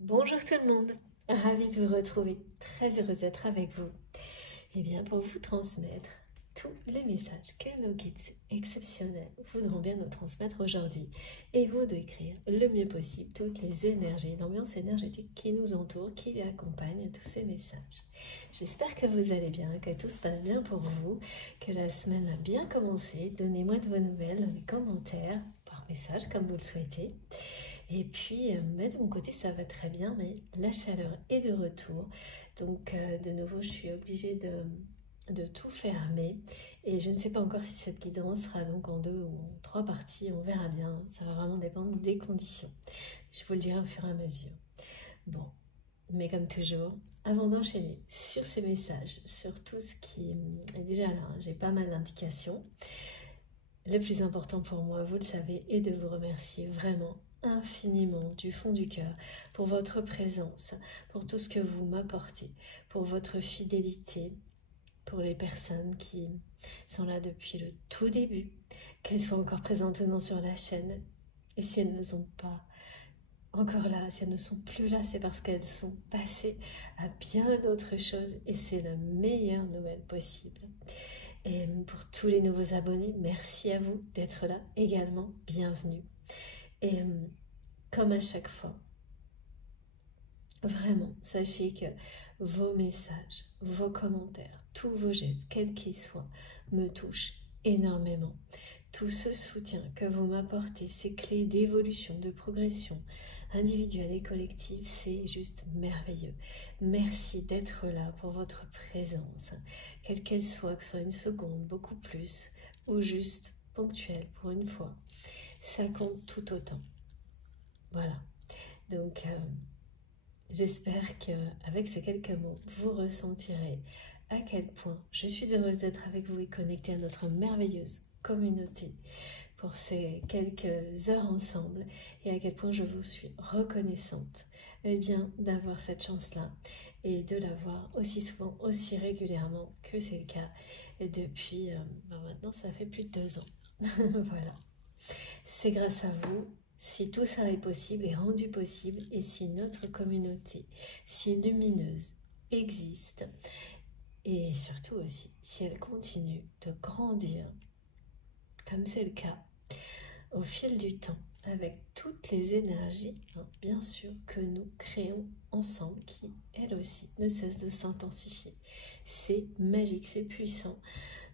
Bonjour tout le monde, ravie de vous retrouver, très heureuse d'être avec vous. Et bien pour vous transmettre tous les messages que nos guides exceptionnels voudront bien nous transmettre aujourd'hui et vous décrire le mieux possible toutes les énergies, l'ambiance énergétique qui nous entoure, qui accompagne tous ces messages. J'espère que vous allez bien, que tout se passe bien pour vous, que la semaine a bien commencé. Donnez-moi de vos nouvelles dans les commentaires, par message comme vous le souhaitez. Et puis, de mon côté, ça va très bien, mais la chaleur est de retour. Donc, de nouveau, je suis obligée de tout fermer. Et je ne sais pas encore si cette guidance sera donc en 2 ou 3 parties. On verra bien. Ça va vraiment dépendre des conditions. Je vous le dirai au fur et à mesure. Bon, mais comme toujours, avant d'enchaîner sur ces messages, sur tout ce qui est déjà là, j'ai pas mal d'indications. Le plus important pour moi, vous le savez, est de vous remercier vraiment infiniment du fond du cœur pour votre présence, pour tout ce que vous m'apportez, pour votre fidélité, pour les personnes qui sont là depuis le tout début, qu'elles soient encore présentes ou non sur la chaîne. Et si elles ne sont pas encore là, si elles ne sont plus là, c'est parce qu'elles sont passées à bien d'autres choses et c'est la meilleure nouvelle possible. Et pour tous les nouveaux abonnés, merci à vous d'être là également, bienvenue. Et comme à chaque fois, vraiment, sachez que vos messages, vos commentaires, tous vos gestes, quels qu'ils soient, me touchent énormément. Tout ce soutien que vous m'apportez, ces clés d'évolution, de progression individuelle et collective, c'est juste merveilleux. Merci d'être là pour votre présence, quelle qu'elle soit, que ce soit une seconde, beaucoup plus, ou juste ponctuelle pour une fois. Ça compte tout autant. Voilà. Donc, j'espère qu'avec ces quelques mots, vous ressentirez à quel point je suis heureuse d'être avec vous et connectée à notre merveilleuse communauté pour ces quelques heures ensemble et à quel point je vous suis reconnaissante d'avoir cette chance-là et de l'avoir aussi souvent, aussi régulièrement que c'est le cas depuis, maintenant ça fait plus de 2 ans. Voilà. C'est grâce à vous si tout ça est possible et rendu possible et si notre communauté si lumineuse existe et surtout aussi si elle continue de grandir comme c'est le cas au fil du temps avec toutes les énergies bien sûr que nous créons ensemble qui elles aussi ne cessent de s'intensifier. C'est magique, c'est puissant.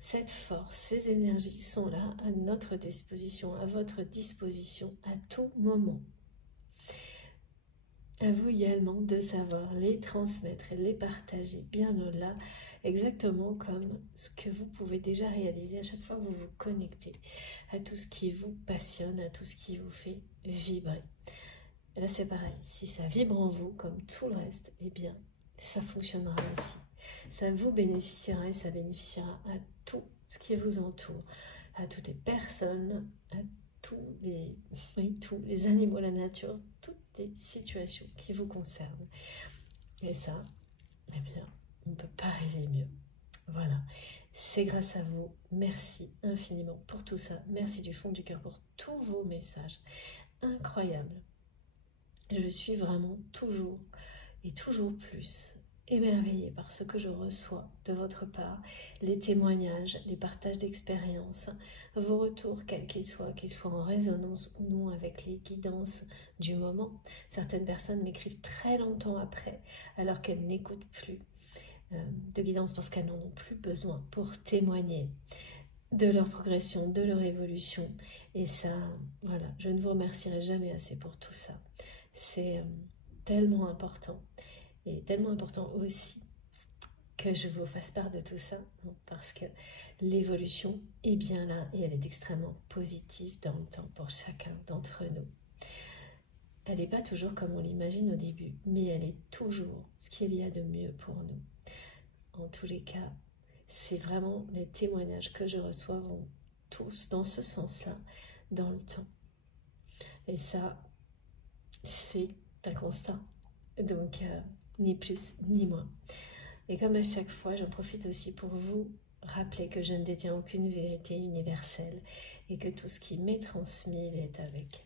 Cette force, ces énergies sont là à notre disposition, à votre disposition à tout moment. À vous également de savoir les transmettre et les partager bien au-delà, exactement comme ce que vous pouvez déjà réaliser à chaque fois que vous vous connectez à tout ce qui vous passionne, à tout ce qui vous fait vibrer. Et là c'est pareil, si ça vibre en vous comme tout le reste, eh bien ça fonctionnera aussi. Ça vous bénéficiera et ça bénéficiera à tout ce qui vous entoure, à toutes les personnes, à tous les animaux, la nature, toutes les situations qui vous concernent. Et ça, eh bien, on ne peut pas rêver mieux. Voilà, c'est grâce à vous. Merci infiniment pour tout ça. Merci du fond du cœur pour tous vos messages incroyables. Je suis vraiment toujours et toujours plus émerveillée par ce que je reçois de votre part, les témoignages, les partages d'expériences, vos retours, quels qu'ils soient en résonance ou non avec les guidances du moment. Certaines personnes m'écrivent très longtemps après, alors qu'elles n'écoutent plus de guidance parce qu'elles n'en ont plus besoin pour témoigner de leur progression, de leur évolution. Et ça, voilà, je ne vous remercierai jamais assez pour tout ça. C'est tellement important. Et tellement important aussi que je vous fasse part de tout ça, parce que l'évolution est bien là et elle est extrêmement positive dans le temps pour chacun d'entre nous. Elle n'est pas toujours comme on l'imagine au début, mais elle est toujours ce qu'il y a de mieux pour nous. En tous les cas, c'est vraiment les témoignages que je reçois vont tous dans ce sens-là, dans le temps. Et ça, c'est un constat. Donc, ni plus ni moins. Et comme à chaque fois, j'en profite aussi pour vous rappeler que je ne détiens aucune vérité universelle et que tout ce qui m'est transmis est avec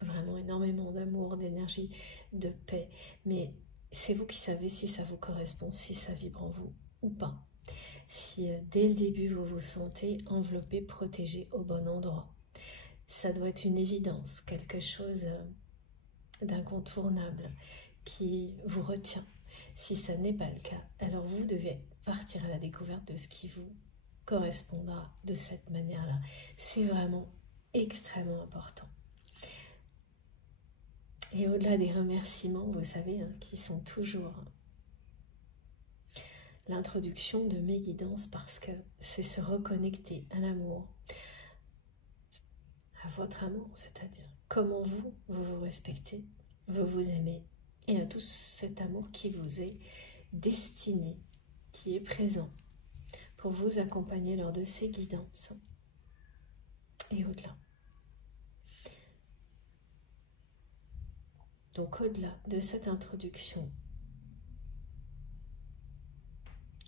vraiment énormément d'amour, d'énergie, de paix. Mais c'est vous qui savez si ça vous correspond, si ça vibre en vous ou pas. Si dès le début vous vous sentez enveloppé, protégé au bon endroit. Ça doit être une évidence, quelque chose d'incontournable qui vous retient. Si ça n'est pas le cas, alors vous devez partir à la découverte de ce qui vous correspondra de cette manière-là. C'est vraiment extrêmement important. Et au-delà des remerciements, vous savez, qui sont toujours l'introduction de mes guidances, parce que c'est se reconnecter à l'amour, à votre amour, c'est-à-dire comment vous respectez, vous vous aimez, et à tout cet amour qui vous est destiné, qui est présent pour vous accompagner lors de ces guidances et au-delà. Donc au-delà de cette introduction,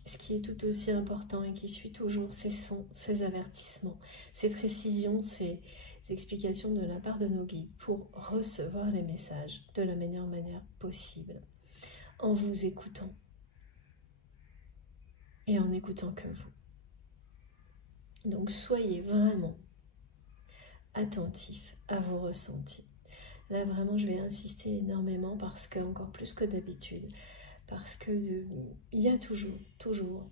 ce qui est tout aussi important et qui suit toujours, ces avertissements, ces précisions, ces explications de la part de nos guides pour recevoir les messages de la meilleure manière possible, en vous écoutant et en écoutant que vous. Donc soyez vraiment attentifs à vos ressentis. Là vraiment je vais insister énormément parce que, encore plus que d'habitude, parce que il y a toujours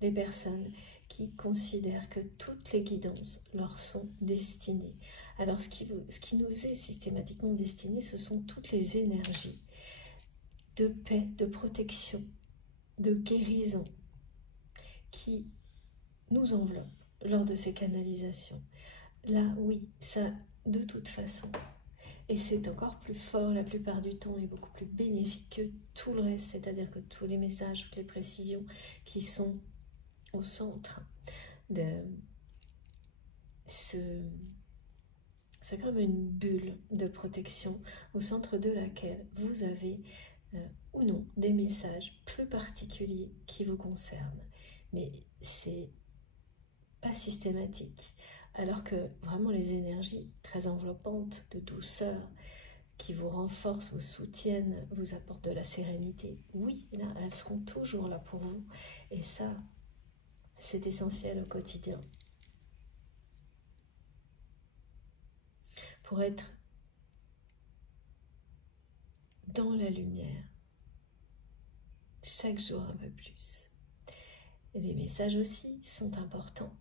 des personnes qui considèrent que toutes les guidances leur sont destinées. Alors ce qui nous est systématiquement destiné, ce sont toutes les énergies de paix, de protection, de guérison qui nous enveloppent lors de ces canalisations. Là, oui, ça, de toute façon, et c'est encore plus fort la plupart du temps et beaucoup plus bénéfique que tout le reste, c'est-à-dire que tous les messages, toutes les précisions qui sont au centre de c'est comme une bulle de protection au centre de laquelle vous avez ou non des messages plus particuliers qui vous concernent. Mais c'est pas systématique. Alors que vraiment les énergies très enveloppantes de douceur qui vous renforcent, vous soutiennent, vous apportent de la sérénité, oui, là, elles seront toujours là pour vous. Et ça, c'est essentiel au quotidien. Pour être dans la lumière, chaque jour un peu plus. Et les messages aussi sont importants.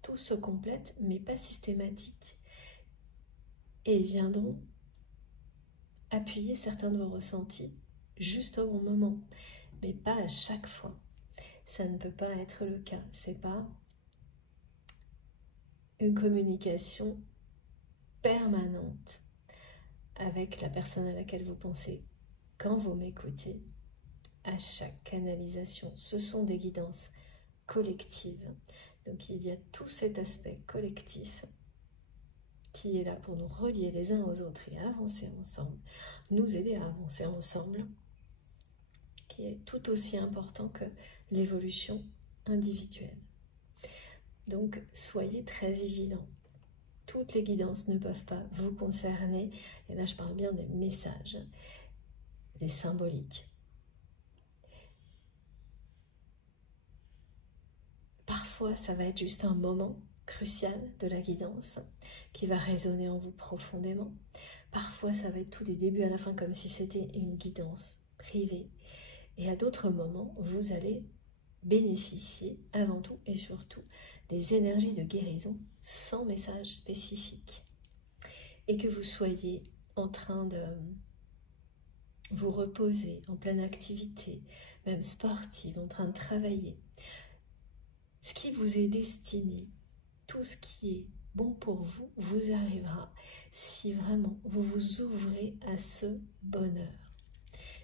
Tout se complète, mais pas systématique. Et ils viendront appuyer certains de vos ressentis juste au bon moment, mais pas à chaque fois. Ça ne peut pas être le cas. C'est pas une communication permanente avec la personne à laquelle vous pensez quand vous m'écoutez à chaque canalisation. Ce sont des guidances collectives. Donc il y a tout cet aspect collectif qui est là pour nous relier les uns aux autres et avancer ensemble, nous aider à avancer ensemble, qui est tout aussi important que l'évolution individuelle. Donc soyez très vigilants. Toutes les guidances ne peuvent pas vous concerner, et là je parle bien des messages, des symboliques. Parfois ça va être juste un moment crucial de la guidance qui va résonner en vous profondément. Parfois ça va être tout du début à la fin comme si c'était une guidance privée. Et à d'autres moments, vous allez bénéficier avant tout et surtout des énergies de guérison sans message spécifique. Et que vous soyez en train de vous reposer, en pleine activité, même sportive, en train de travailler. Ce qui vous est destiné, tout ce qui est bon pour vous, vous arrivera si vraiment vous vous ouvrez à ce bonheur.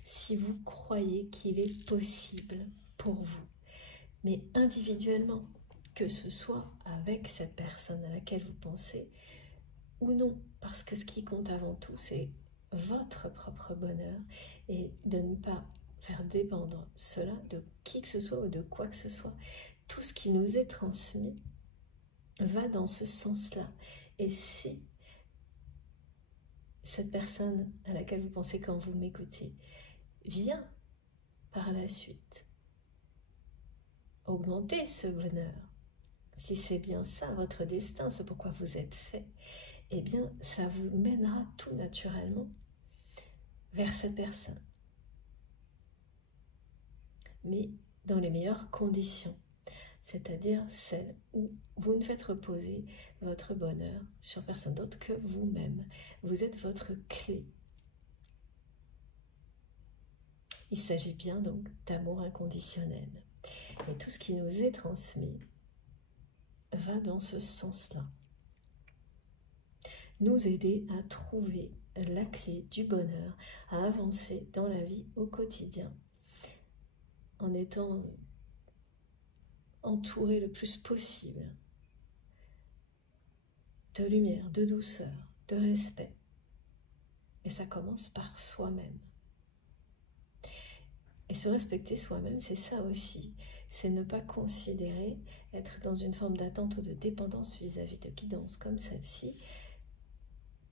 Si vous croyez qu'il est possible pour vous, mais individuellement, que ce soit avec cette personne à laquelle vous pensez ou non, parce que ce qui compte avant tout, c'est votre propre bonheur et de ne pas faire dépendre cela de qui que ce soit ou de quoi que ce soit. Tout ce qui nous est transmis va dans ce sens-là. Et si cette personne à laquelle vous pensez quand vous m'écoutez vient par la suite augmenter ce bonheur, si c'est bien ça votre destin, ce pourquoi vous êtes fait, eh bien ça vous mènera tout naturellement vers cette personne. Mais dans les meilleures conditions, c'est-à-dire celles où vous ne faites reposer votre bonheur sur personne d'autre que vous-même. Vous êtes votre clé. Il s'agit bien donc d'amour inconditionnel. Et tout ce qui nous est transmis va dans ce sens-là. Nous aider à trouver la clé du bonheur, à avancer dans la vie au quotidien, en étant entouré le plus possible de lumière, de douceur, de respect. Et ça commence par soi-même. Et se respecter soi-même, c'est ça aussi. C'est ne pas considérer être dans une forme d'attente ou de dépendance vis-à-vis de guidance comme celle-ci,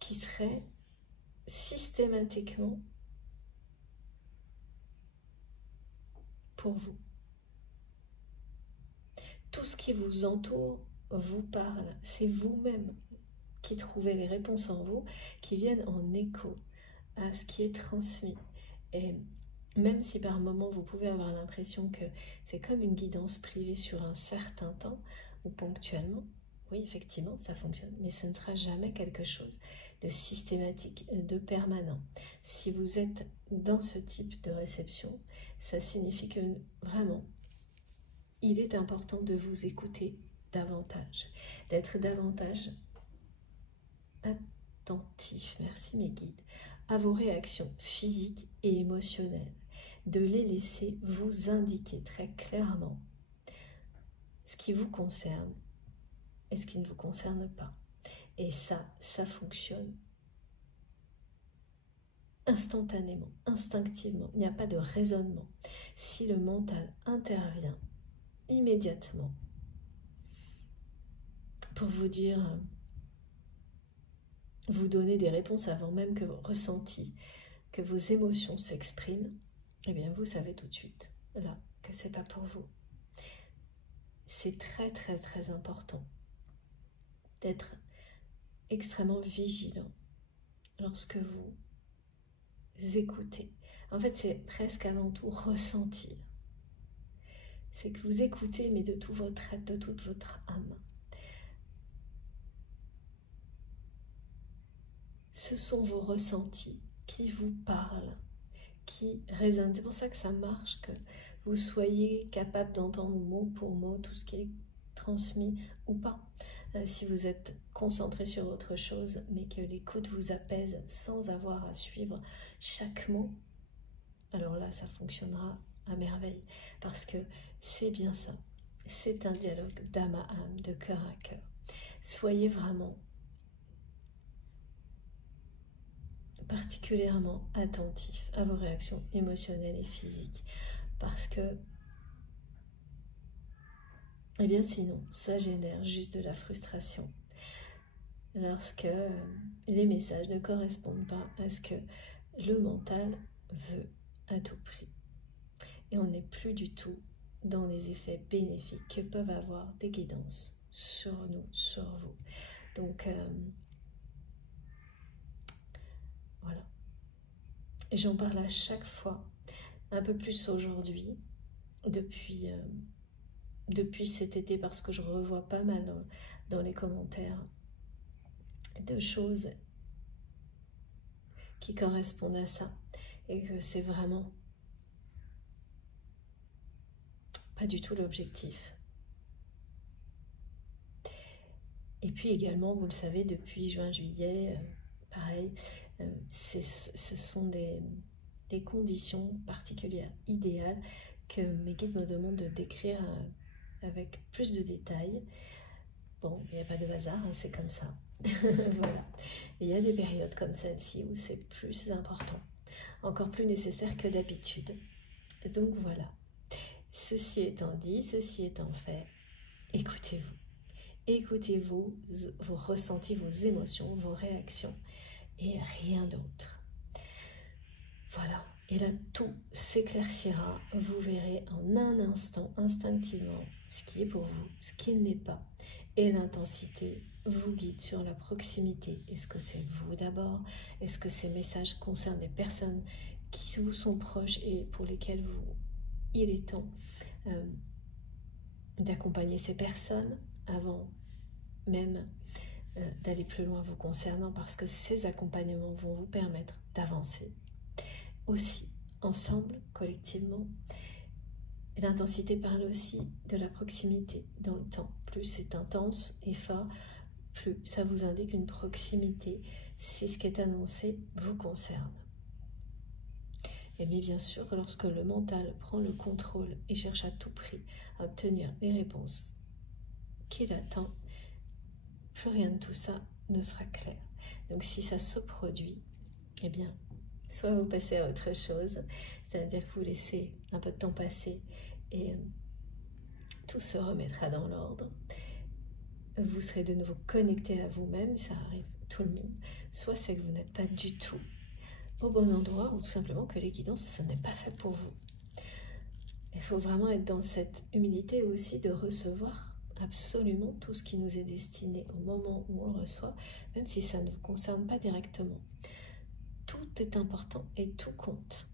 qui serait systématiquement pour vous. Tout ce qui vous entoure vous parle. C'est vous-même qui trouvez les réponses en vous, qui viennent en écho à ce qui est transmis. Et même si par moment vous pouvez avoir l'impression que c'est comme une guidance privée sur un certain temps ou ponctuellement, oui effectivement ça fonctionne, mais ce ne sera jamais quelque chose de systématique, de permanent. Si vous êtes dans ce type de réception, ça signifie que vraiment il est important de vous écouter davantage, d'être davantage attentif, merci mes guides, à vos réactions physiques et émotionnelles, de les laisser vous indiquer très clairement ce qui vous concerne et ce qui ne vous concerne pas. Et ça fonctionne instantanément, instinctivement. Il n'y a pas de raisonnement. Si le mental intervient immédiatement pour vous dire, vous donner des réponses avant même que vos ressentis, que vos émotions s'expriment, eh bien vous savez tout de suite là que c'est pas pour vous. C'est très très très important d'être extrêmement vigilant lorsque vous écoutez. En fait, c'est presque avant tout ressentir. C'est que vous écoutez, mais de tout votre être, de toute votre âme. Ce sont vos ressentis qui vous parlent, qui résonnent. C'est pour ça que ça marche, que vous soyez capable d'entendre mot pour mot tout ce qui est transmis ou pas. Si vous êtes concentré sur autre chose, mais que l'écoute vous apaise sans avoir à suivre chaque mot, alors là, ça fonctionnera à merveille. Parce que c'est bien ça. C'est un dialogue d'âme à âme, de cœur à cœur. Soyez vraiment particulièrement attentif à vos réactions émotionnelles et physiques. Parce que, eh bien sinon, ça génère juste de la frustration. Lorsque les messages ne correspondent pas à ce que le mental veut à tout prix. Et on n'est plus du tout dans les effets bénéfiques que peuvent avoir des guidances sur nous, sur vous. Donc, voilà. Et j'en parle à chaque fois, un peu plus aujourd'hui, depuis cet été, parce que je revois pas mal dans les commentaires de choses qui correspondent à ça. Et que c'est vraiment pas du tout l'objectif. Et puis également, vous le savez, depuis juin-juillet, pareil, ce sont des conditions particulières, idéales, que mes guides me demandent de décrire avec plus de détails. Bon, il n'y a pas de hasard, hein, c'est comme ça. Voilà. Il y a des périodes comme celle-ci où c'est plus important, encore plus nécessaire que d'habitude. Donc voilà. Ceci étant dit, ceci étant fait, écoutez-vous. Écoutez-vous, vos ressentis, vos émotions, vos réactions. et rien d'autre. Voilà, et là tout s'éclaircira, vous verrez en un instant, instinctivement, ce qui est pour vous, ce qui ne l'est pas. Et l'intensité vous guide sur la proximité. Est-ce que c'est vous d'abord? Est-ce que ces messages concernent des personnes qui vous sont proches et pour lesquelles il est temps d'accompagner ces personnes avant même d'aller plus loin vous concernant, parce que ces accompagnements vont vous permettre d'avancer aussi ensemble, collectivement. Et l'intensité parle aussi de la proximité dans le temps. Plus c'est intense et fort, plus ça vous indique une proximité si ce qui est annoncé vous concerne. Et bien sûr, lorsque le mental prend le contrôle et cherche à tout prix à obtenir les réponses qu'il attend, plus rien de tout ça ne sera clair. Donc si ça se produit, eh bien, soit vous passez à autre chose, c'est-à-dire que vous laissez un peu de temps passer et tout se remettra dans l'ordre. Vous serez de nouveau connecté à vous-même, ça arrive tout le monde. Soit c'est que vous n'êtes pas du tout au bon endroit, ou tout simplement que les guidances, ce n'est pas fait pour vous. Il faut vraiment être dans cette humilité aussi de recevoir absolument tout ce qui nous est destiné au moment où on le reçoit, même si ça ne vous concerne pas directement. Tout est important et tout compte.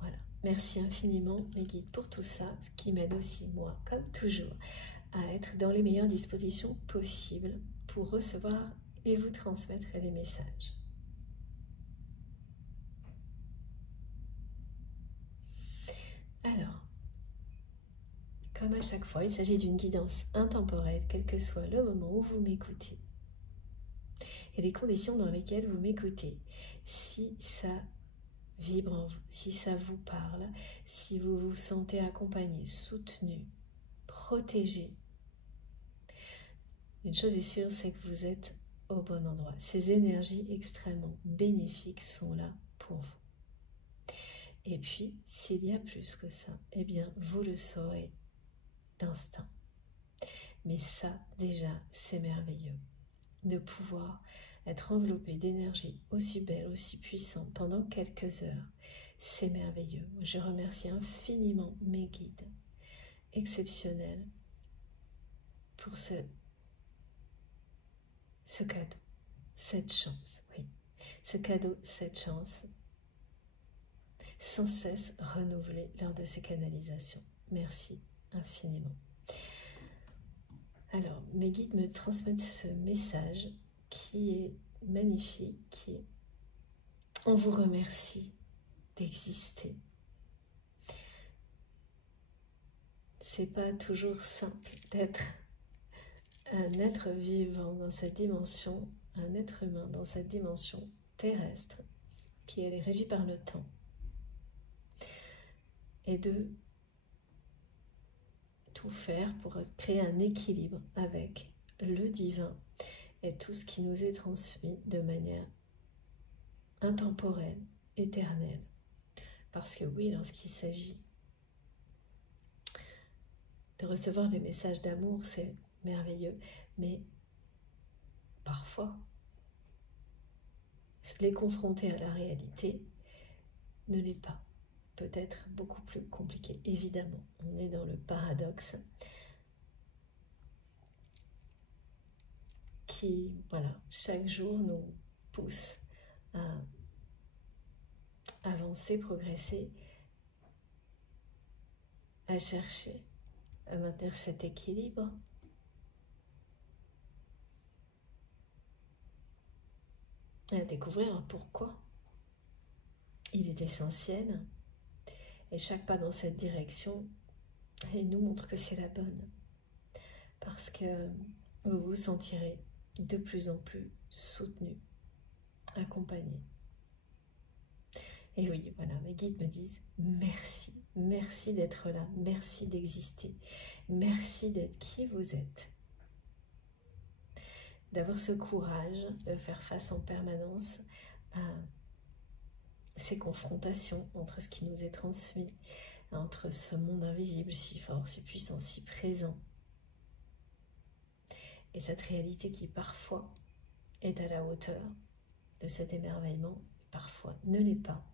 Voilà, merci infiniment mes guides pour tout ça, ce qui m'aide aussi moi, comme toujours, à être dans les meilleures dispositions possibles pour recevoir et vous transmettre les messages. Alors, comme à chaque fois, il s'agit d'une guidance intemporelle, quel que soit le moment où vous m'écoutez et les conditions dans lesquelles vous m'écoutez. Si ça vibre en vous, si ça vous parle, si vous vous sentez accompagné, soutenu, protégé, une chose est sûre, c'est que vous êtes au bon endroit. Ces énergies extrêmement bénéfiques sont là pour vous. Et puis, s'il y a plus que ça, eh bien, vous le saurez d'instinct. Mais ça, déjà, c'est merveilleux de pouvoir être enveloppé d'énergie aussi belle, aussi puissante pendant quelques heures. C'est merveilleux. Je remercie infiniment mes guides exceptionnels pour ce cadeau, cette chance, oui. Ce cadeau, cette chance, sans cesse renouvelée lors de ces canalisations. Merci infiniment. Alors, mes guides me transmettent ce message qui est magnifique. On vous remercie d'exister. C'est pas toujours simple d'être un être vivant dans cette dimension, un être humain dans cette dimension terrestre, qui elle est régie par le temps, et de tout faire pour créer un équilibre avec le divin et tout ce qui nous est transmis de manière intemporelle, éternelle. Parce que oui, lorsqu'il s'agit de recevoir des messages d'amour, c'est merveilleux, mais parfois, les confronter à la réalité ne l'est pas. Peut-être beaucoup plus compliqué, évidemment. On est dans le paradoxe qui, voilà, chaque jour nous pousse à avancer, progresser, à chercher, à maintenir cet équilibre. À découvrir pourquoi il est essentiel. Et chaque pas dans cette direction, il nous montre que c'est la bonne. Parce que vous vous sentirez de plus en plus soutenu, accompagné. Et oui, voilà, mes guides me disent merci. Merci d'être là, merci d'exister, merci d'être qui vous êtes. D'avoir ce courage de faire face en permanence à ces confrontations entre ce qui nous est transmis, entre ce monde invisible si fort, si puissant, si présent, et cette réalité qui parfois est à la hauteur de cet émerveillement, parfois ne l'est pas,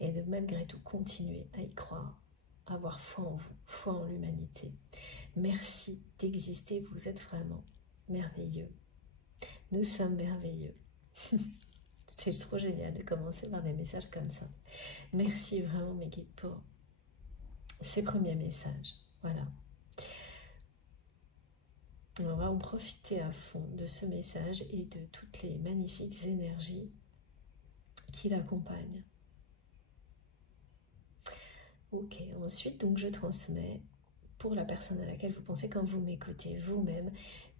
et de malgré tout continuer à y croire, à avoir foi en vous, foi en l'humanité. Merci d'exister, vous êtes vraiment merveilleux. Nous sommes merveilleux. C'est trop génial de commencer par des messages comme ça. Merci vraiment mes guides pour ces premiers messages. Voilà. On va en profiter à fond de ce message et de toutes les magnifiques énergies qui l'accompagnent. Ok, ensuite donc je transmets pour la personne à laquelle vous pensez quand vous m'écoutez, vous-même,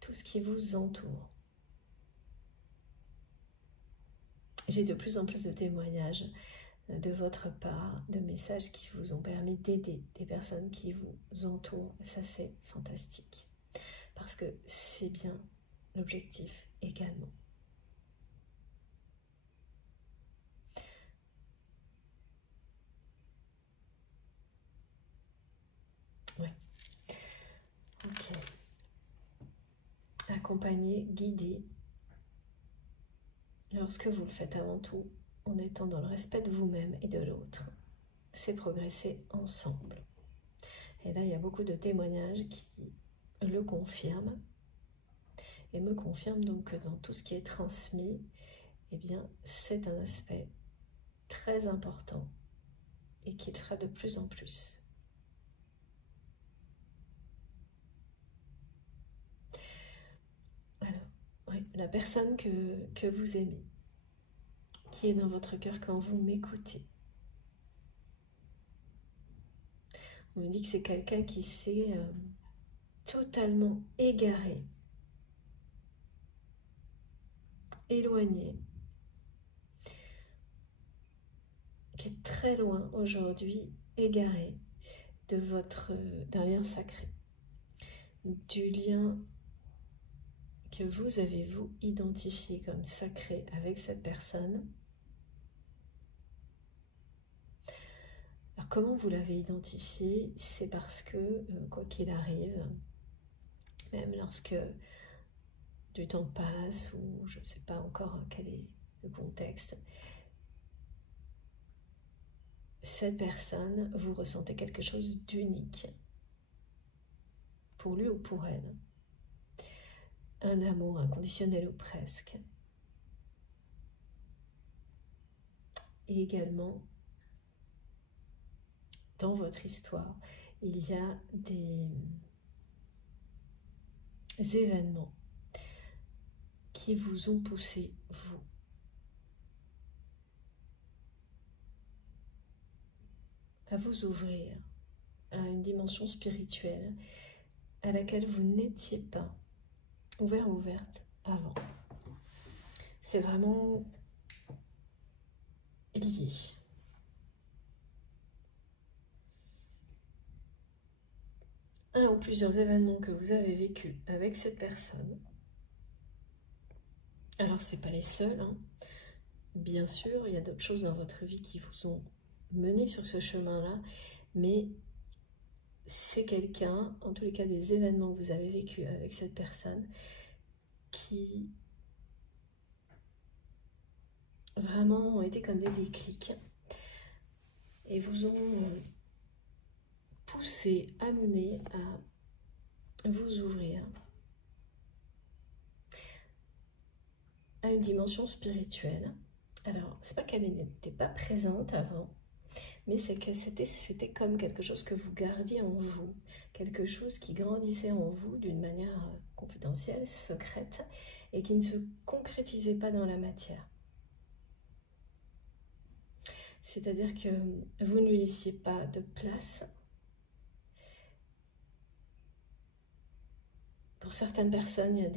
tout ce qui vous entoure. J'ai de plus en plus de témoignages de votre part, de messages qui vous ont permis d'aider des personnes qui vous entourent. Ça, c'est fantastique. Parce que c'est bien l'objectif également. Ouais. Ok. Accompagner, guider. Lorsque vous le faites avant tout, en étant dans le respect de vous-même et de l'autre, c'est progresser ensemble. Et là, il y a beaucoup de témoignages qui le confirment et me confirment donc que dans tout ce qui est transmis, eh bien, c'est un aspect très important et qu'il sera de plus en plus. Alors, oui, la personne que vous aimez, qui est dans votre cœur quand vous m'écoutez, on me dit que c'est quelqu'un qui s'est totalement égaré, éloigné, qui est très loin aujourd'hui, égaré d'un lien sacré, du lien que vous avez vous identifié comme sacré avec cette personne. Alors comment vous l'avez identifié? C'est parce que quoi qu'il arrive, même lorsque du temps passe ou je ne sais pas encore quel est le contexte, cette personne, vous ressentez quelque chose d'unique pour lui ou pour elle. Un amour inconditionnel ou presque. Et également, dans votre histoire, il y a des événements qui vous ont poussé, vous, à vous ouvrir à une dimension spirituelle à laquelle vous n'étiez pas ouvert ou ouverte avant. C'est vraiment lié. Un ou plusieurs événements que vous avez vécus avec cette personne. Alors, ce n'est pas les seuls, hein. Bien sûr, il y a d'autres choses dans votre vie qui vous ont mené sur ce chemin-là, mais c'est quelqu'un, en tous les cas des événements que vous avez vécus avec cette personne, qui vraiment ont été comme des déclics et vous ont poussé, amené à vous ouvrir à une dimension spirituelle. Alors, c'est pas qu'elle n'était pas présente avant, mais c'est que c'était comme quelque chose que vous gardiez en vous, quelque chose qui grandissait en vous d'une manière confidentielle, secrète, et qui ne se concrétisait pas dans la matière. C'est-à-dire que vous ne lui laissiez pas de place. Pour certaines personnes, il y a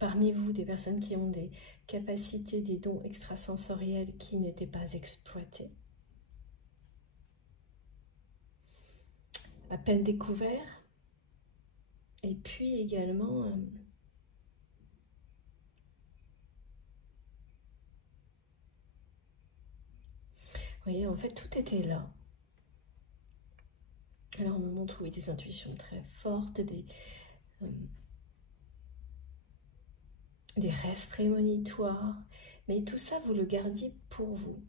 parmi vous des personnes qui ont des capacités, des dons extrasensoriels qui n'étaient pas exploités. À peine découverts. Et puis également vous voyez, en fait, tout était là. Alors, on me montre, oui, des intuitions très fortes, des rêves prémonitoires, mais tout ça, vous le gardiez pour vous.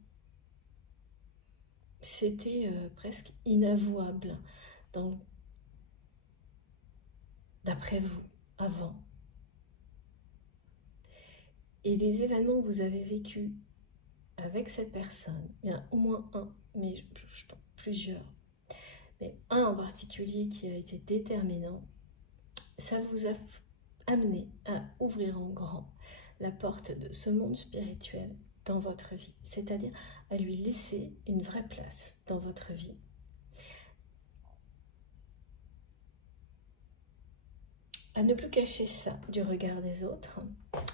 C'était presque inavouable d'après vous, avant. Et les événements que vous avez vécus avec cette personne, bien au moins un, mais je pense plusieurs, mais un en particulier qui a été déterminant, ça vous a amené à ouvrir en grand la porte de ce monde spirituel dans votre vie, c'est-à-dire à lui laisser une vraie place dans votre vie. À ne plus cacher ça du regard des autres,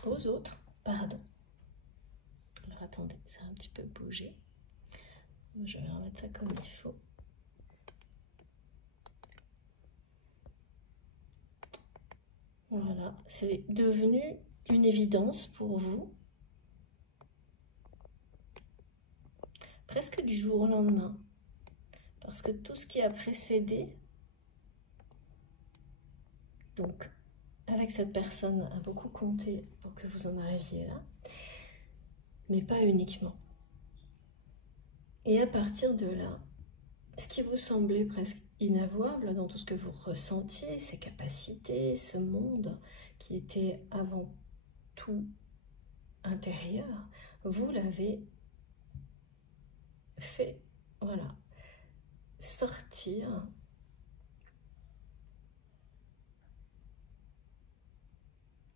aux autres, pardon. Alors attendez, ça a un petit peu bougé. Je vais remettre ça comme il faut. Voilà, c'est devenu une évidence pour vous, presque du jour au lendemain, parce que tout ce qui a précédé, donc avec cette personne, a beaucoup compté pour que vous en arriviez là, mais pas uniquement. Et à partir de là, ce qui vous semblait presque inavouable dans tout ce que vous ressentiez, ces capacités, ce monde qui était avant tout intérieur, vous l'avez fait, voilà, sortir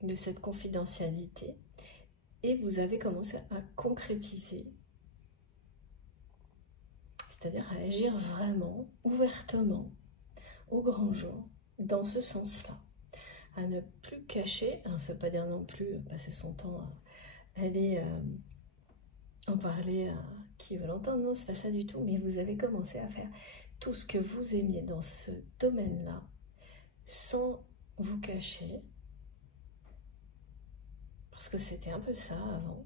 de cette confidentialité et vous avez commencé à concrétiser, c'est-à-dire à agir vraiment, ouvertement, au grand jour, dans ce sens-là, à ne plus cacher, alors ça ne veut pas dire non plus passer son temps à aller en parler à qui veut l'entendre, non, c'est pas ça du tout, mais vous avez commencé à faire tout ce que vous aimiez dans ce domaine-là, sans vous cacher, parce que c'était un peu ça avant.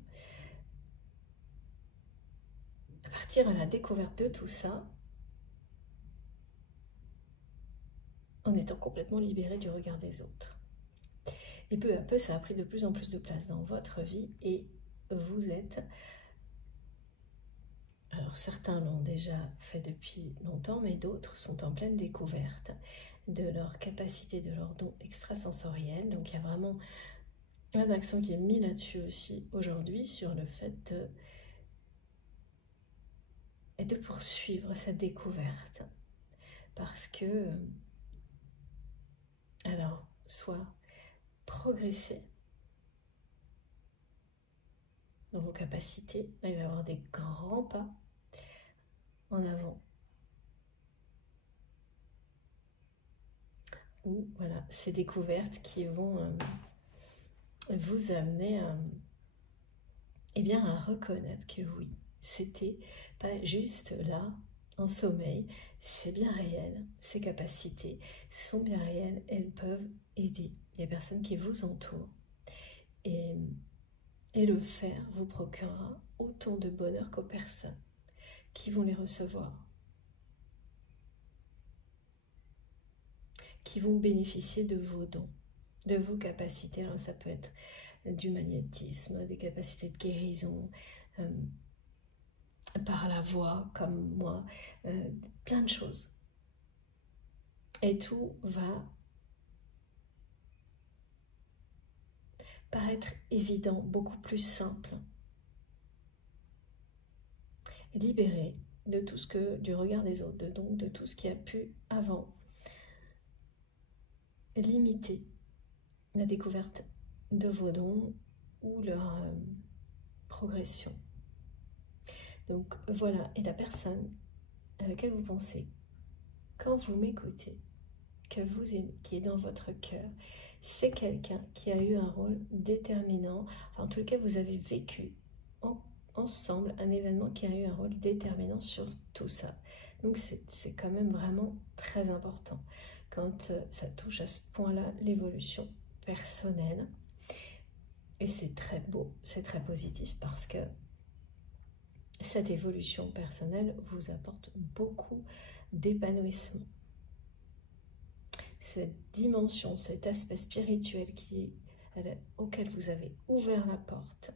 À partir à la découverte de tout ça, en étant complètement libéré du regard des autres. Et peu à peu, ça a pris de plus en plus de place dans votre vie et vous êtes... Alors certains l'ont déjà fait depuis longtemps, mais d'autres sont en pleine découverte de leur capacité, de leur don extrasensoriel. Donc il y a vraiment un accent qui est mis là-dessus aussi aujourd'hui, sur le fait de poursuivre cette découverte. Parce que, alors, soit progresser dans vos capacités, là il va y avoir des grands pas en avant. Ou voilà, ces découvertes qui vont vous amener eh bien, à reconnaître que oui, c'était pas juste là, en sommeil, c'est bien réel, ces capacités sont bien réelles, elles peuvent aider les personnes qui vous entourent. Et le faire vous procurera autant de bonheur qu'aux personnes qui vont les recevoir, qui vont bénéficier de vos dons, de vos capacités. Alors ça peut être du magnétisme, des capacités de guérison, par la voix, comme moi, plein de choses. Et tout va paraître évident, beaucoup plus simple. Libéré de tout ce que, du regard des autres, donc de tout ce qui a pu avant limiter la découverte de vos dons ou leur progression. Donc voilà, et la personne à laquelle vous pensez, quand vous m'écoutez, que vous aimez, qui est dans votre cœur, c'est quelqu'un qui a eu un rôle déterminant. Enfin, en tout cas, vous avez vécu ensemble un événement qui a eu un rôle déterminant sur tout ça. Donc c'est quand même vraiment très important quand ça touche à ce point-là l'évolution personnelle. Et c'est très beau, c'est très positif parce que cette évolution personnelle vous apporte beaucoup d'épanouissement. Cette dimension, cet aspect spirituel qui est auquel vous avez ouvert la porte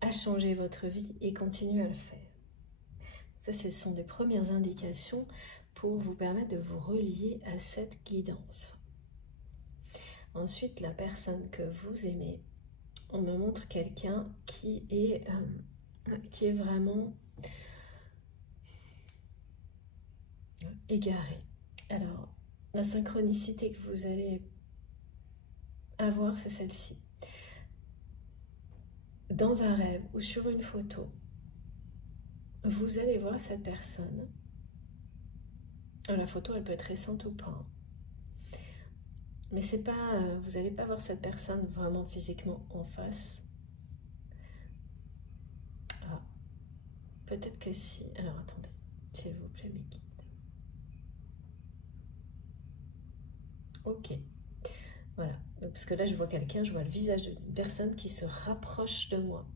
à changer votre vie et continuez à le faire. Ça, ce sont des premières indications pour vous permettre de vous relier à cette guidance. Ensuite, la personne que vous aimez, on me montre quelqu'un qui est vraiment égaré. Alors, la synchronicité que vous allez avoir, c'est celle-ci. Dans un rêve ou sur une photo, vous allez voir cette personne. La photo, elle peut être récente ou pas. Mais c'est pas, vous n'allez pas voir cette personne vraiment physiquement en face. Ah, peut-être que si. Alors attendez, s'il vous plaît, mes guides. Ok. Voilà. Donc, parce que là, je vois quelqu'un, je vois le visage d'une personne qui se rapproche de moi.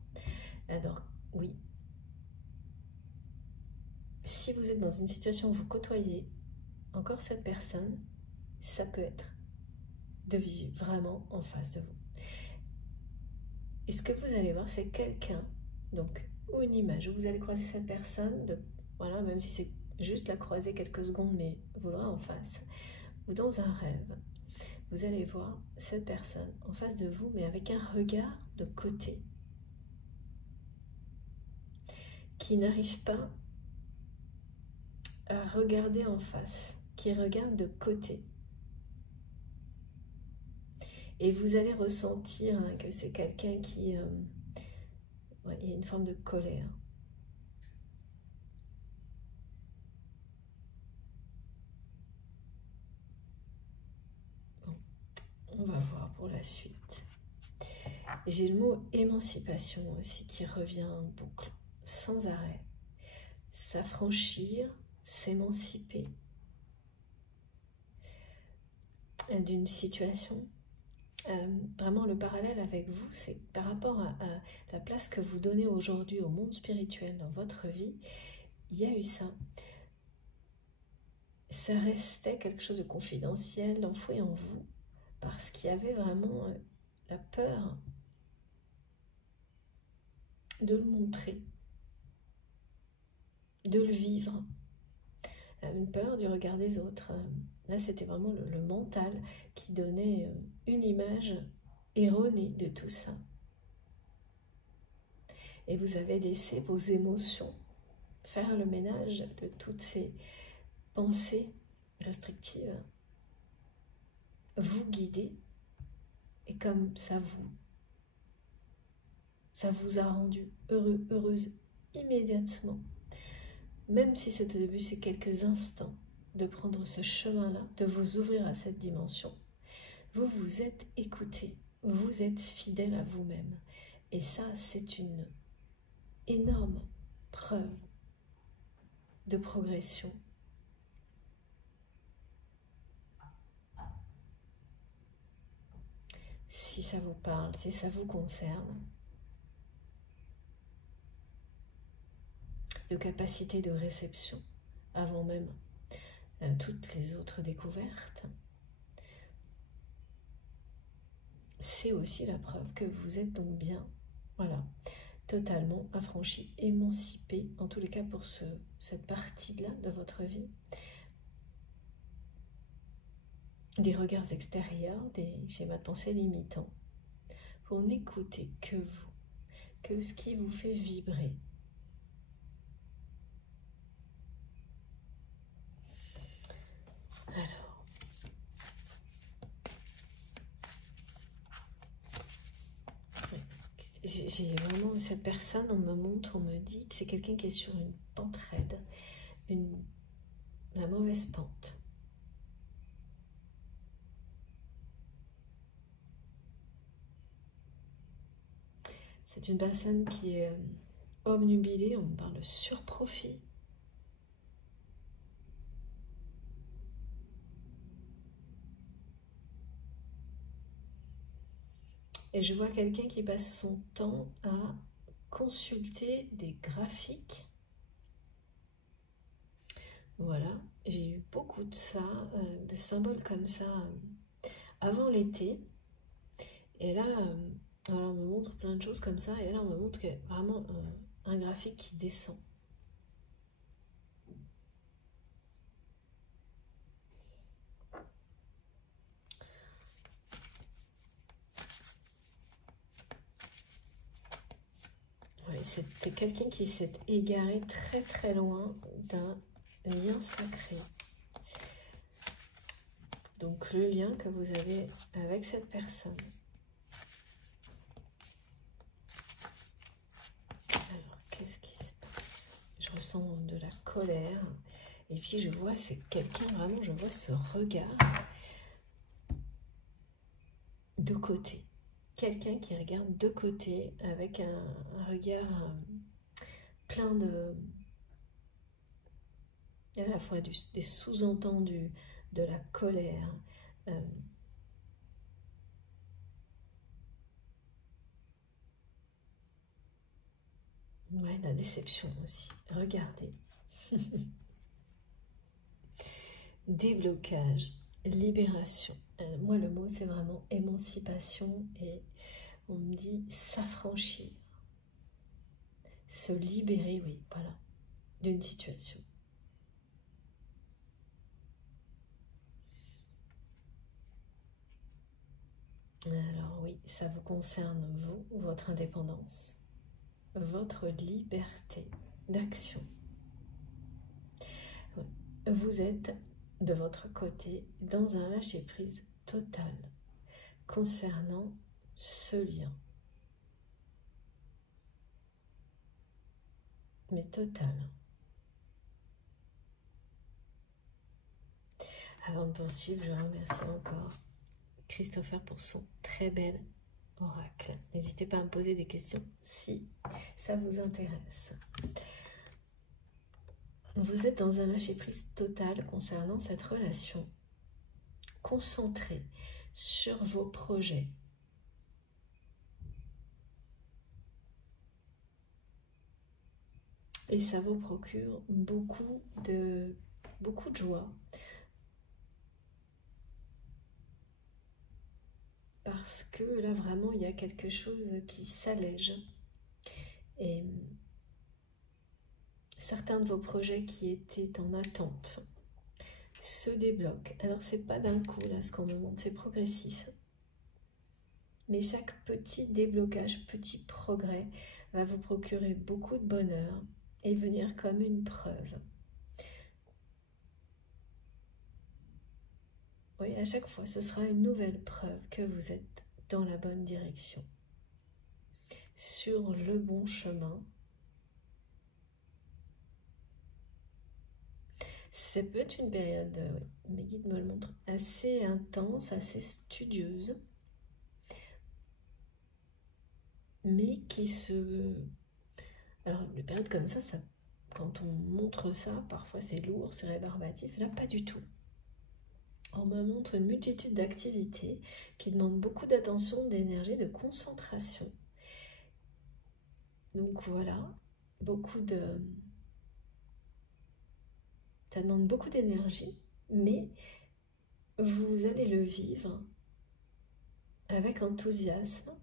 Alors, oui. Si vous êtes dans une situation où vous côtoyez encore cette personne, ça peut être de visu, vraiment en face de vous. Et ce que vous allez voir, c'est quelqu'un, donc, ou une image, où vous allez croiser cette personne, voilà, même si c'est juste la croiser quelques secondes, mais vous l'aurez en face, ou dans un rêve, vous allez voir cette personne en face de vous, mais avec un regard de côté, qui n'arrive pas à regarder en face, qui regarde de côté. Et vous allez ressentir que c'est quelqu'un qui... il y a une forme de colère. Bon, on va voir pour la suite. J'ai le mot émancipation aussi qui revient en boucle, sans arrêt. S'affranchir, s'émanciper d'une situation. Vraiment, le parallèle avec vous, c'est par rapport à la place que vous donnez aujourd'hui au monde spirituel dans votre vie, il y a eu ça. Ça restait quelque chose de confidentiel, d'enfoui en vous, parce qu'il y avait vraiment la peur de le montrer, de le vivre, une peur du regard des autres. Là, c'était vraiment le mental qui donnait une image erronée de tout ça. Et vous avez laissé vos émotions faire le ménage de toutes ces pensées restrictives, vous guider, et comme ça vous a rendu heureux, heureuse immédiatement. Même si c'est au début, c'est quelques instants de prendre ce chemin-là, de vous ouvrir à cette dimension. Vous vous êtes écouté, vous êtes fidèle à vous-même. Et ça, c'est une énorme preuve de progression. Si ça vous parle, si ça vous concerne, de capacité de réception avant même toutes les autres découvertes, c'est aussi la preuve que vous êtes donc bien, voilà, totalement affranchi, émancipé, en tous les cas pour cette partie-là de votre vie, des regards extérieurs, des schémas de pensée limitants, pour n'écouter que vous, que ce qui vous fait vibrer. Alors, j'ai vraiment cette personne, on me montre, on me dit que c'est quelqu'un qui est sur une pente raide, la mauvaise pente. C'est une personne qui est obnubilée, on me parle de surprofit. Et je vois quelqu'un qui passe son temps à consulter des graphiques. Voilà, j'ai eu beaucoup de ça, de symboles comme ça avant l'été. Et là, alors on me montre plein de choses comme ça, et là on me montre que vraiment un graphique qui descend. Ouais, c'était quelqu'un qui s'est égaré très très loin d'un lien sacré. Donc le lien que vous avez avec cette personne. Alors, qu'est-ce qui se passe? Je ressens de la colère. Et puis je vois, c'est quelqu'un vraiment, je vois ce regard de côté. Quelqu'un qui regarde de côté avec un regard plein de... à la fois des sous-entendus, de la colère, ouais, la déception aussi. Regardez. Déblocage, libération. Moi, le mot, c'est vraiment émancipation et on me dit s'affranchir, se libérer, oui, voilà, d'une situation. Alors oui, ça vous concerne, vous, votre indépendance, votre liberté d'action. Vous êtes de votre côté dans un lâcher-prise total concernant ce lien. Mais total. Avant de poursuivre, je remercie encore Christopher pour son très bel oracle. N'hésitez pas à me poser des questions si ça vous intéresse. Vous êtes dans un lâcher-prise total concernant cette relation. Concentré sur vos projets. Et ça vous procure beaucoup de joie. Parce que là, vraiment, il y a quelque chose qui s'allège. Et certains de vos projets qui étaient en attente se débloquent. Alors, c'est pas d'un coup, là, ce qu'on me montre, c'est progressif. Mais chaque petit déblocage, petit progrès, va vous procurer beaucoup de bonheur et venir comme une preuve. Oui, à chaque fois, ce sera une nouvelle preuve que vous êtes dans la bonne direction, sur le bon chemin. Ça peut être une période, mes guides me le montrent, assez intense, assez studieuse, mais qui se... Alors, une période comme ça, quand on montre ça, parfois c'est lourd, c'est rébarbatif. Là, pas du tout. On me montre une multitude d'activités qui demandent beaucoup d'attention, d'énergie, de concentration. Donc voilà, ça demande beaucoup d'énergie, mais vous allez le vivre avec enthousiasme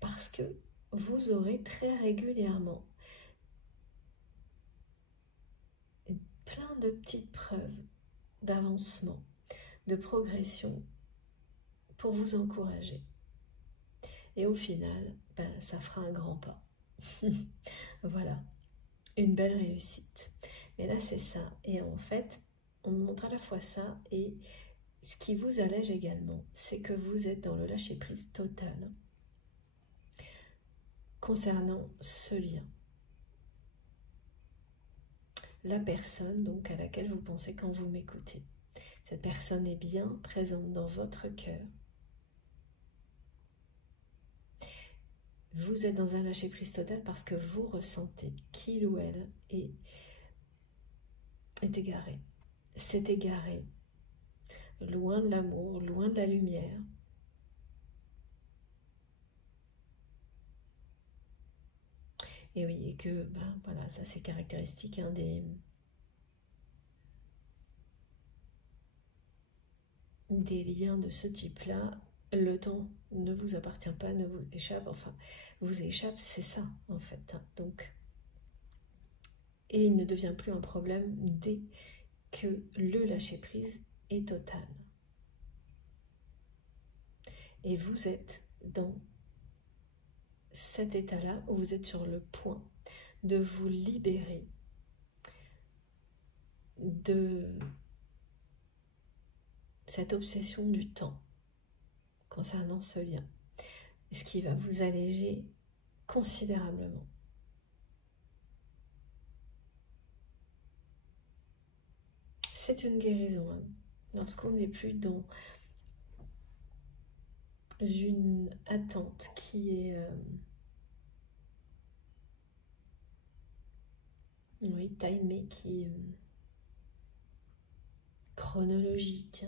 parce que vous aurez très régulièrement plein de petites preuves d'avancement, de progression pour vous encourager. Et au final, ça fera un grand pas. Voilà, une belle réussite. Mais là, c'est ça. Et en fait, on me montre à la fois ça et ce qui vous allège également, c'est que vous êtes dans le lâcher-prise total concernant ce lien. La personne donc à laquelle vous pensez quand vous m'écoutez. Cette personne est bien présente dans votre cœur. Vous êtes dans un lâcher-prise total parce que vous ressentez qu'il ou elle est égaré. S'est égaré, loin de l'amour, loin de la lumière. Et oui, et que, voilà, ça c'est caractéristique des liens de ce type-là, le temps ne vous appartient pas, ne vous échappe, enfin, vous échappe, c'est ça en fait. Hein. Donc, et il ne devient plus un problème dès que le lâcher-prise est total. Et vous êtes dans cet état-là où vous êtes sur le point de vous libérer de cette obsession du temps concernant ce lien, ce qui va vous alléger considérablement. C'est une guérison, hein. Lorsqu'on n'est plus dans une attente qui est oui, timée, qui est chronologique,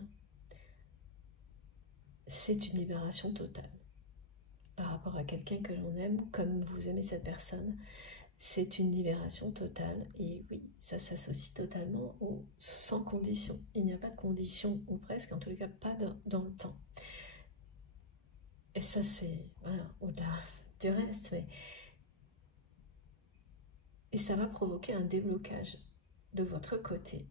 c'est une libération totale par rapport à quelqu'un que l'on aime, comme vous aimez cette personne. C'est une libération totale et oui, ça s'associe totalement au sans condition. Il n'y a pas de condition, ou presque, en tous les cas pas dans le temps. Et ça c'est, voilà, au-delà du reste, mais... Et ça va provoquer un déblocage de votre côté,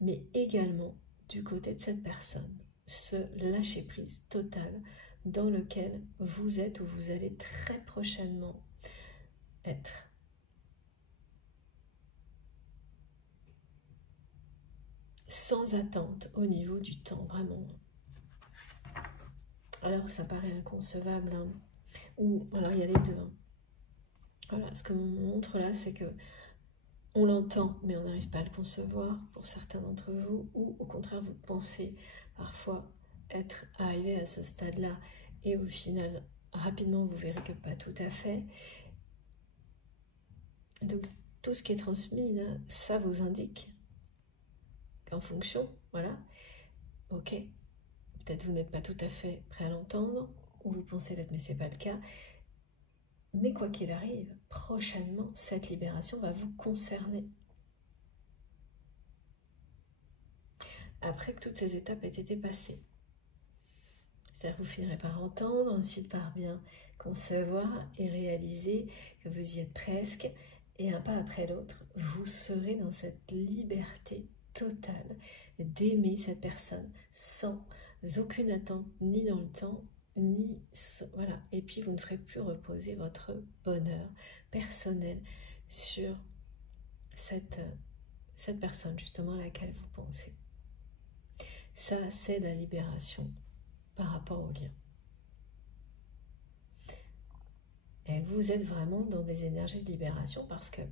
mais également du côté de cette personne. Ce lâcher-prise total dans lequel vous êtes ou vous allez très prochainement être. Sans attente au niveau du temps, vraiment. Alors ça paraît inconcevable, hein. Ou alors il y a les deux. Hein. Voilà, ce que m'on montre là, c'est que on l'entend, mais on n'arrive pas à le concevoir pour certains d'entre vous, ou au contraire, vous pensez parfois être arrivé à ce stade-là, et au final, rapidement, vous verrez que pas tout à fait. Donc, tout ce qui est transmis, là, ça vous indique qu'en fonction, voilà, ok, peut-être vous n'êtes pas tout à fait prêt à l'entendre, ou vous pensez l'être, mais ce n'est pas le cas. Mais quoi qu'il arrive, prochainement, cette libération va vous concerner. Après que toutes ces étapes aient été passées. C'est-à-dire que vous finirez par entendre, ensuite par bien concevoir et réaliser que vous y êtes presque, et un pas après l'autre, vous serez dans cette liberté totale d'aimer cette personne sans aucune attente, ni dans le temps, ni... Voilà. Et puis vous ne ferez plus reposer votre bonheur personnel sur cette personne justement à laquelle vous pensez. Ça, c'est la libération par rapport au lien. Et vous êtes vraiment dans des énergies de libération parce que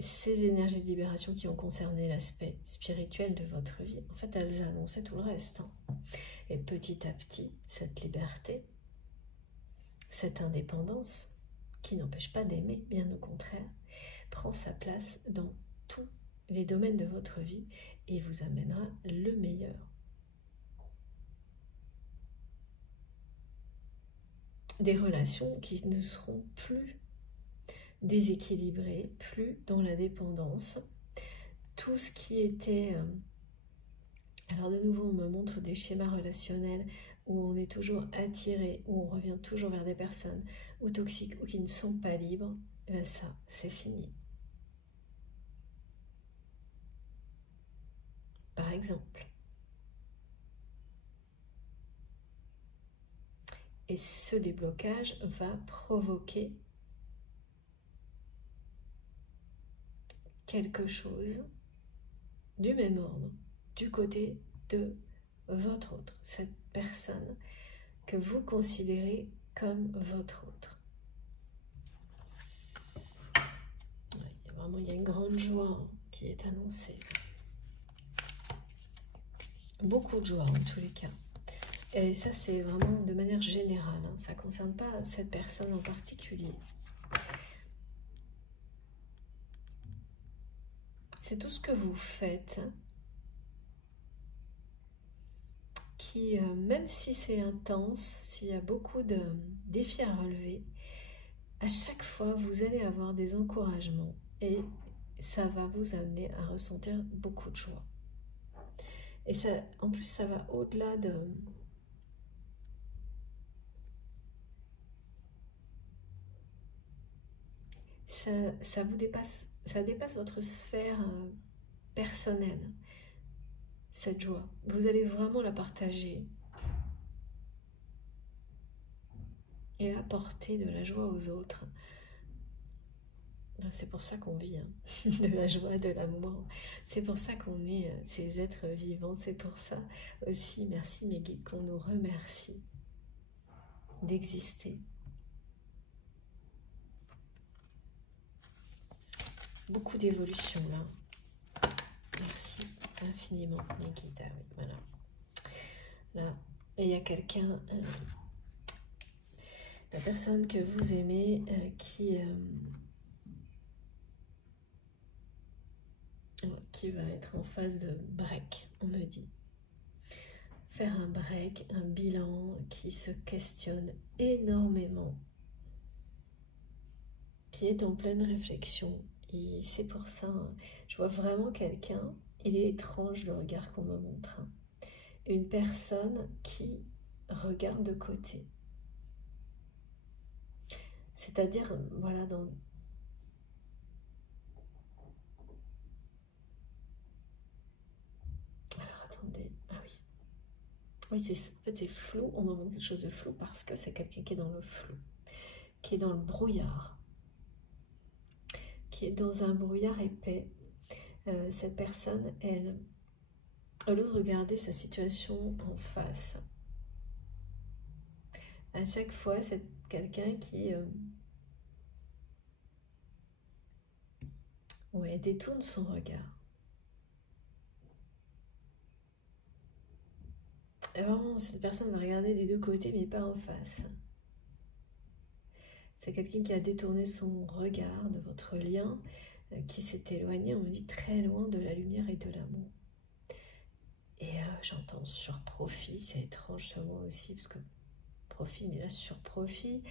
ces énergies de libération qui ont concerné l'aspect spirituel de votre vie, en fait, elles annonçaient tout le reste. Hein. Et petit à petit, cette liberté, cette indépendance, qui n'empêche pas d'aimer, bien au contraire, prend sa place dans tous les domaines de votre vie et vous amènera le meilleur. Des relations qui ne seront plus déséquilibrées, plus dans la dépendance. Tout ce qui était... Alors de nouveau, on me montre des schémas relationnels où on est toujours attiré, où on revient toujours vers des personnes ou toxiques ou qui ne sont pas libres. Et bien ça, c'est fini. Par exemple. Et ce déblocage va provoquer quelque chose du même ordre, du côté de votre autre, cette personne que vous considérez comme votre autre. Vraiment, il y a une grande joie qui est annoncée. Beaucoup de joie en tous les cas. Et ça, c'est vraiment de manière générale. Hein. Ça ne concerne pas cette personne en particulier. C'est tout ce que vous faites qui, même si c'est intense, s'il y a beaucoup de défis à relever, à chaque fois, vous allez avoir des encouragements et ça va vous amener à ressentir beaucoup de joie. Et ça, en plus, ça va au-delà de... Ça vous dépasse, ça dépasse votre sphère personnelle, cette joie. Vous allez vraiment la partager et apporter de la joie aux autres. C'est pour ça qu'on vit, hein, de la joie, de l'amour. C'est pour ça qu'on est ces êtres vivants. C'est pour ça aussi, merci mes guides, qu'on nous remercie d'exister. Beaucoup d'évolution là. Merci infiniment mes guides. Ah oui, voilà. Là, et il y a quelqu'un, la personne que vous aimez, qui va être en phase de break, on me dit. Faire un break, un bilan, qui se questionne énormément, qui est en pleine réflexion. Et c'est pour ça, je vois vraiment quelqu'un, il est étrange le regard qu'on me montre. Une personne qui regarde de côté. C'est-à-dire, voilà, dans... Alors, attendez, ah oui. Oui, en fait, c'est flou, on me montre quelque chose de flou parce que c'est quelqu'un qui est dans le flou, qui est dans le brouillard, qui est dans un brouillard épais. Cette personne, elle, au lieu de regarder sa situation en face, à chaque fois, c'est quelqu'un qui ouais, détourne son regard. Et vraiment, cette personne va regarder des deux côtés, mais pas en face. C'est quelqu'un qui a détourné son regard de votre lien, qui s'est éloigné, on me dit, très loin de la lumière et de l'amour. Et j'entends sur profit, c'est étrange ce mot aussi, parce que profit, mais là sur profit,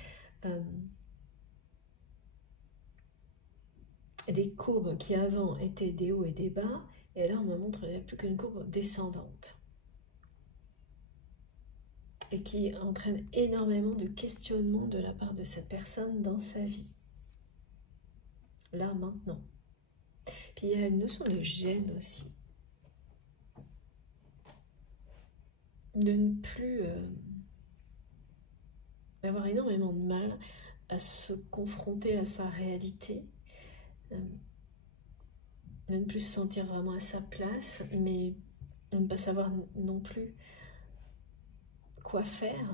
des courbes qui avant étaient des hauts et des bas, et là on me montre qu'il n'y a plus qu'une courbe descendante. Et qui entraîne énormément de questionnements de la part de cette personne dans sa vie. Là, maintenant. Puis il y a une notion de gêne aussi. De ne plus... d'avoir énormément de mal à se confronter à sa réalité. De ne plus se sentir vraiment à sa place, mais de ne pas savoir non plus quoi faire.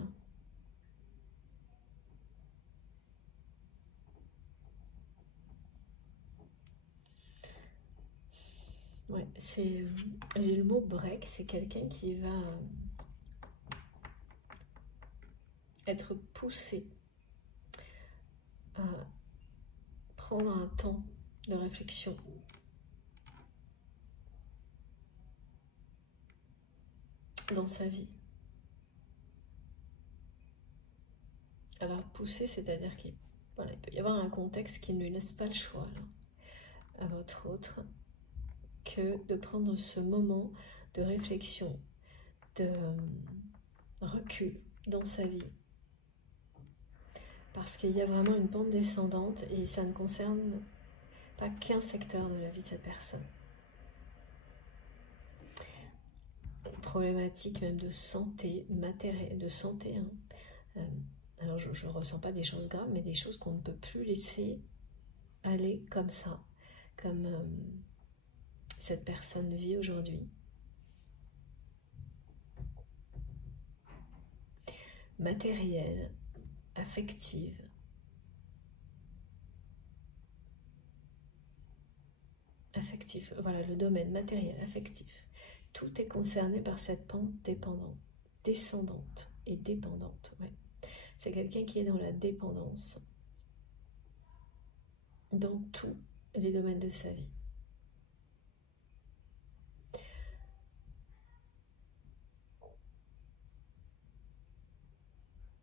Ouais, c'est... j'ai le mot break, c'est quelqu'un qui va être poussé à prendre un temps de réflexion. Dans sa vie. Alors pousser, c'est-à-dire qu'il voilà, il peut y avoir un contexte qui ne lui laisse pas le choix là, à votre autre, que de prendre ce moment de réflexion, de recul dans sa vie. Parce qu'il y a vraiment une pente descendante et ça ne concerne pas qu'un secteur de la vie de cette personne. Problématique même de santé, matérielle, de santé. Hein. Alors je ne ressens pas des choses graves, mais des choses qu'on ne peut plus laisser aller comme ça, comme cette personne vit aujourd'hui. Matérielle, affective. Affectif, voilà le domaine matériel, affectif. Tout est concerné par cette pente dépendante, descendante et dépendante. Ouais. C'est quelqu'un qui est dans la dépendance dans tous les domaines de sa vie.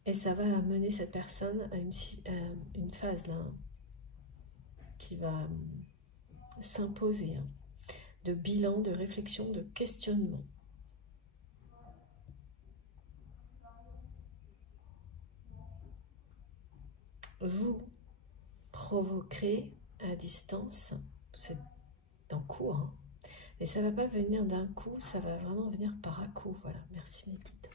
Et ça va mener cette personne à une phase là qui va s'imposer, de bilan, de réflexion, de questionnement. vous provoquerez à distance, c'est en cours, hein, et ça ne va pas venir d'un coup, ça va vraiment venir par à coup. Voilà, merci mes guides.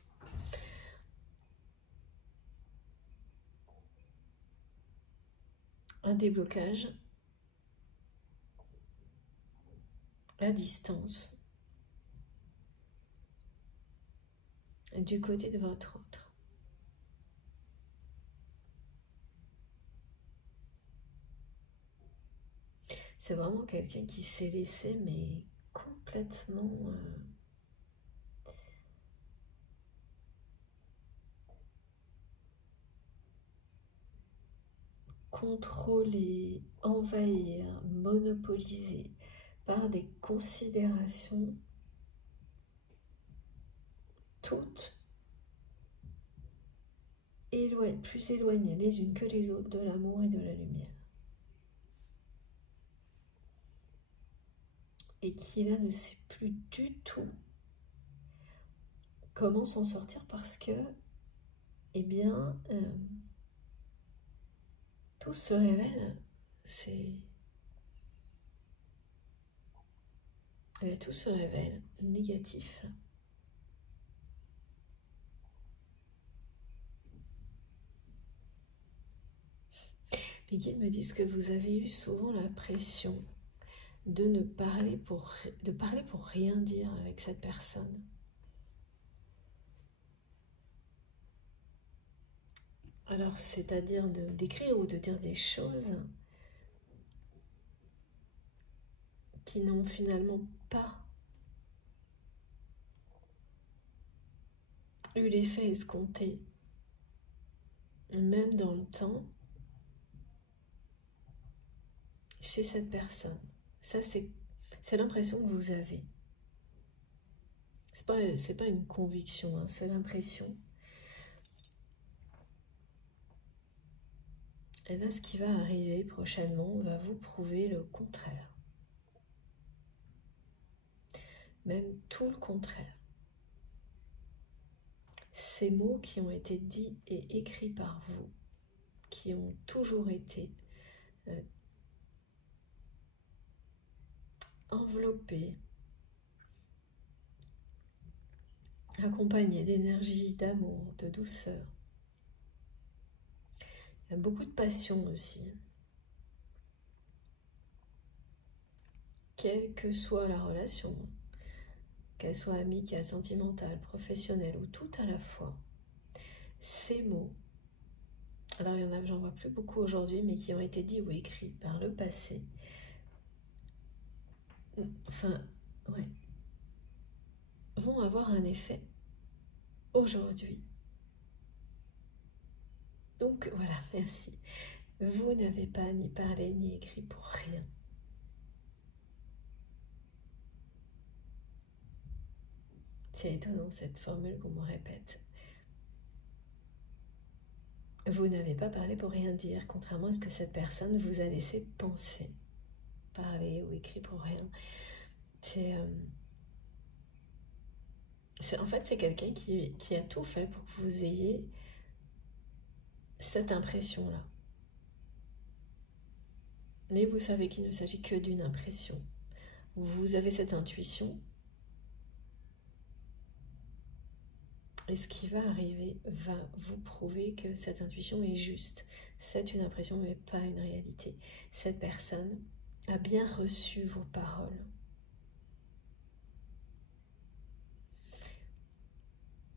Un déblocage à distance du côté de votre autre. C'est vraiment quelqu'un qui s'est laissé, mais complètement contrôler, envahir, monopoliser par des considérations toutes plus éloignées les unes que les autres de l'amour et de la lumière. Et qui là ne sait plus du tout comment s'en sortir parce que, eh bien, tout se révèle, tout se révèle négatif. Les guides me disent que vous avez eu souvent la pression de parler pour rien dire avec cette personne. Alors, c'est-à-dire d'écrire ou de dire des choses qui n'ont finalement pas eu l'effet escompté, même dans le temps, chez cette personne. Ça, c'est l'impression que vous avez. C'est pas une conviction, hein, c'est l'impression. Et là, ce qui va arriver prochainement va vous prouver le contraire. Même tout le contraire. Ces mots qui ont été dits et écrits par vous, qui ont toujours été enveloppés, accompagnés d'énergie, d'amour, de douceur. Il y a beaucoup de passion aussi. Quelle que soit la relation, qu'elle soit amicale, sentimentale, professionnelle ou tout à la fois, ces mots, alors il y en a, j'en vois plus beaucoup aujourd'hui, mais qui ont été dits ou écrits par le passé, enfin, ouais, vont avoir un effet aujourd'hui. Donc voilà, merci. Vous n'avez pas ni parlé ni écrit pour rien. C'est étonnant cette formule qu'on me répète. Vous n'avez pas parlé pour rien dire, contrairement à ce que cette personne vous a laissé penser. Parler ou écrit pour rien. En fait, c'est quelqu'un qui a tout fait pour que vous ayez cette impression-là. Mais vous savez qu'il ne s'agit que d'une impression. Vous avez cette intuition. Et ce qui va arriver va vous prouver que cette intuition est juste. C'est une impression, mais pas une réalité. Cette personne a bien reçu vos paroles.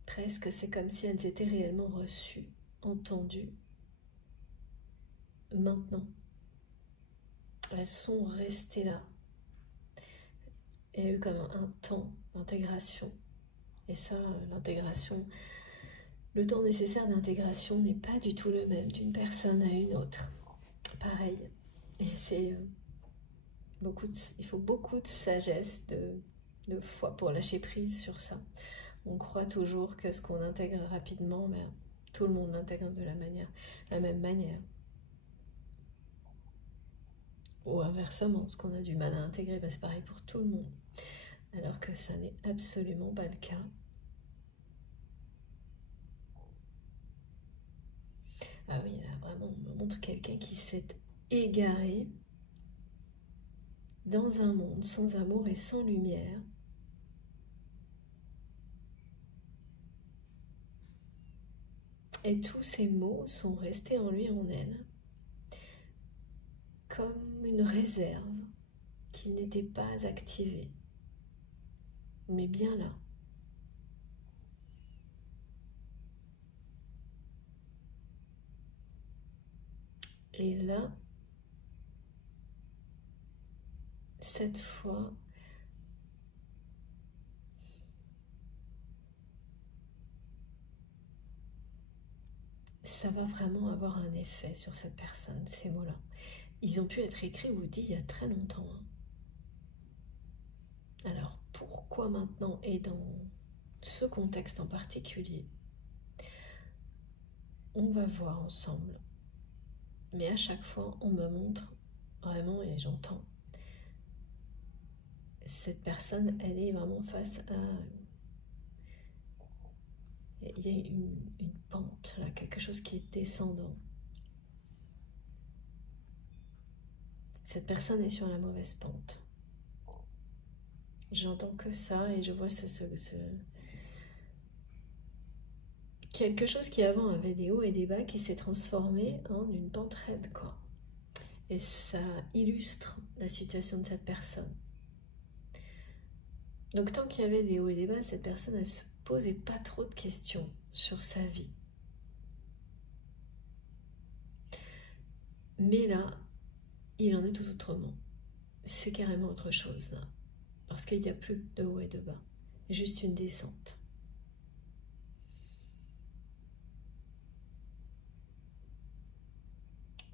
Presque, c'est comme si elles étaient réellement reçues, entendues. Maintenant, elles sont restées là. Il y a eu comme un temps d'intégration. Et ça, l'intégration, le temps nécessaire d'intégration n'est pas du tout le même d'une personne à une autre. Pareil. Et c'est il faut beaucoup de sagesse, de foi pour lâcher prise sur ça. On croit toujours que ce qu'on intègre rapidement, mais tout le monde l'intègre de la même manière. Ou inversement, ce qu'on a du mal à intégrer, c'est pareil pour tout le monde. Alors que ça n'est absolument pas le cas. Ah oui, là vraiment, on me montre quelqu'un qui s'est égaré dans un monde sans amour et sans lumière. Et tous ces mots sont restés en lui, en elle, comme une réserve qui n'était pas activée, mais bien là. Et là, cette fois, ça va vraiment avoir un effet sur cette personne, ces mots-là. Ils ont pu être écrits ou dits il y a très longtemps. Alors, pourquoi maintenant et dans ce contexte en particulier? On va voir ensemble. Mais à chaque fois, on me montre vraiment, et j'entends, cette personne, elle est vraiment face à... Il y a une pente, là, quelque chose qui est descendant. Cette personne est sur la mauvaise pente. J'entends que ça et je vois quelque chose qui avant avait des hauts et des bas qui s'est transformé en une pente raide, quoi. Et ça illustre la situation de cette personne. Donc tant qu'il y avait des hauts et des bas, cette personne, elle se posait pas trop de questions sur sa vie. Mais là, il en est tout autrement. C'est carrément autre chose là. Parce qu'il n'y a plus de haut et de bas. Juste une descente.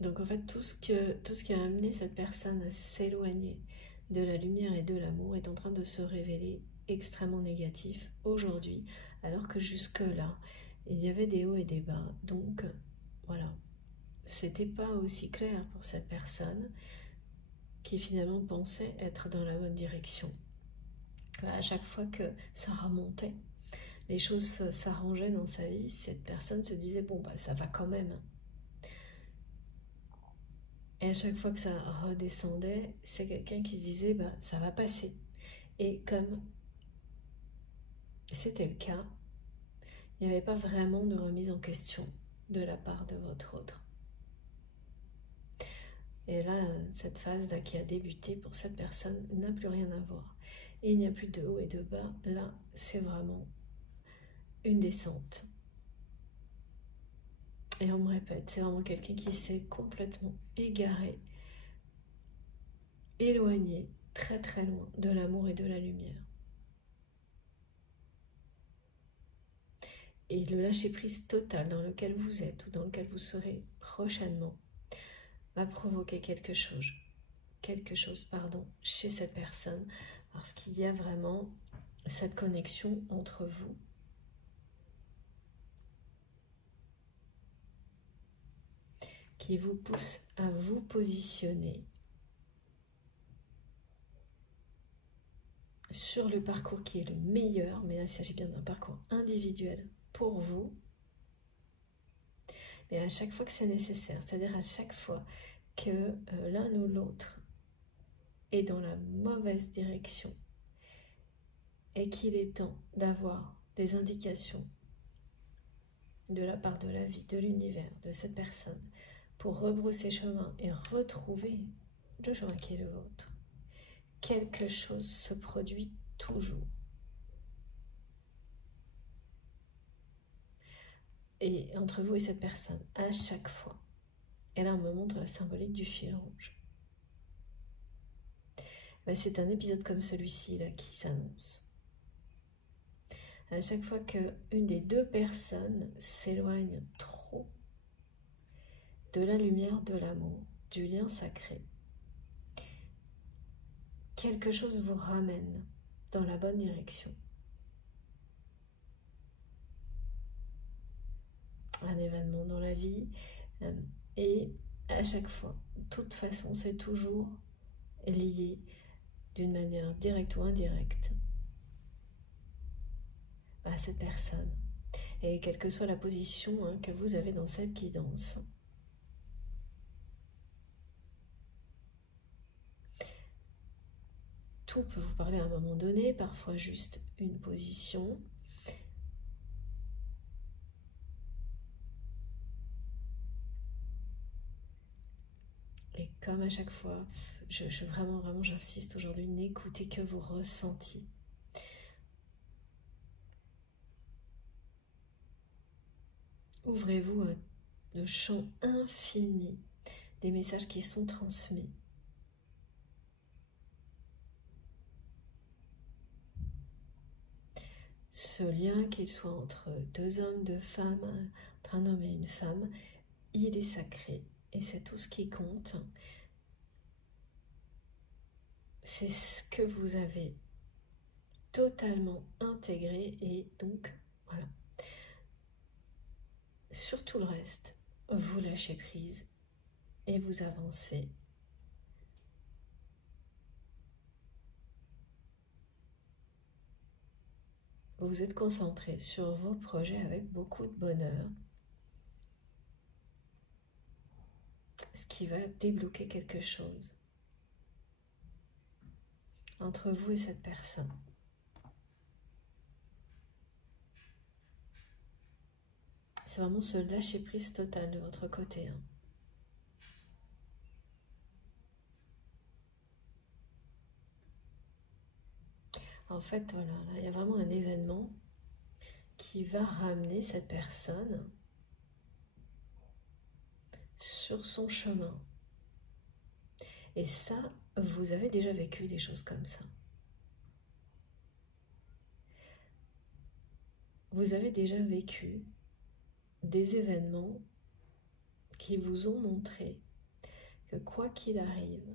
Donc en fait, tout ce qui a amené cette personne à s'éloigner de la lumière et de l'amour est en train de se révéler extrêmement négatif aujourd'hui, alors que jusque-là, il y avait des hauts et des bas. Donc voilà, c'était pas aussi clair pour cette personne qui finalement pensait être dans la bonne direction. À chaque fois que ça remontait, les choses s'arrangeaient dans sa vie, cette personne se disait bon bah ça va quand même. Et à chaque fois que ça redescendait, c'est quelqu'un qui disait bah ça va passer. Et comme c'était le cas, il n'y avait pas vraiment de remise en question de la part de votre autre. Et là, cette phase là qui a débuté pour cette personne n'a plus rien à voir. Et il n'y a plus de haut et de bas. Là, c'est vraiment une descente. Et on me répète, c'est vraiment quelqu'un qui s'est complètement égaré, éloigné, très très loin de l'amour et de la lumière. Et le lâcher-prise total dans lequel vous êtes ou dans lequel vous serez prochainement va provoquer quelque chose, chez cette personne, parce qu'il y a vraiment cette connexion entre vous. Qui vous pousse à vous positionner sur le parcours qui est le meilleur, mais là il s'agit bien d'un parcours individuel pour vous, mais à chaque fois que c'est nécessaire, c'est-à-dire à chaque fois que l'un ou l'autre est dans la mauvaise direction et qu'il est temps d'avoir des indications de la part de la vie, de l'univers, de cette personne, pour rebrousser chemin et retrouver le chemin qui est le vôtre. Quelque chose se produit toujours. Et entre vous et cette personne, à chaque fois. Et là, on me montre la symbolique du fil rouge. Ben, c'est un épisode comme celui-ci là qui s'annonce. À chaque fois qu'une des deux personnes s'éloigne trop de la lumière de l'amour, du lien sacré, quelque chose vous ramène dans la bonne direction. Un événement dans la vie, et à chaque fois, de toute façon, c'est toujours lié d'une manière directe ou indirecte à cette personne. et quelle que soit la position hein, que vous avez dans cette guidance. Tout peut vous parler à un moment donné, parfois juste une position. Et comme à chaque fois, vraiment, j'insiste aujourd'hui, n'écoutez que vos ressentis. Ouvrez-vous le champ infini des messages qui sont transmis. Ce lien, qu'il soit entre deux hommes, deux femmes, entre un homme et une femme, il est sacré et c'est tout ce qui compte. C'est ce que vous avez totalement intégré et donc voilà. Sur tout le reste, vous lâchez prise et vous avancez. Vous vous êtes concentré sur vos projets avec beaucoup de bonheur, ce qui va débloquer quelque chose entre vous et cette personne. C'est vraiment ce lâcher prise total de votre côté. Hein. En fait, voilà, là, il y a vraiment un événement qui va ramener cette personne sur son chemin. Et ça, vous avez déjà vécu des choses comme ça. Vous avez déjà vécu des événements qui vous ont montré que quoi qu'il arrive,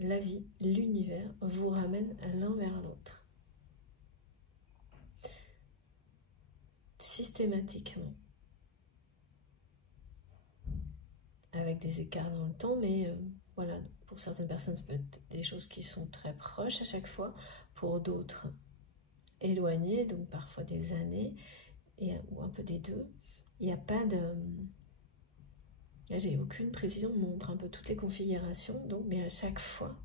la vie, l'univers vous ramène l'un vers l'autre. Systématiquement. Avec des écarts dans le temps, mais voilà, pour certaines personnes, ça peut être des choses qui sont très proches à chaque fois, pour d'autres éloignées, donc parfois des années, ou un peu des deux. Il n'y a pas de... J'ai aucune précision, on montre un peu toutes les configurations, donc, mais à chaque fois,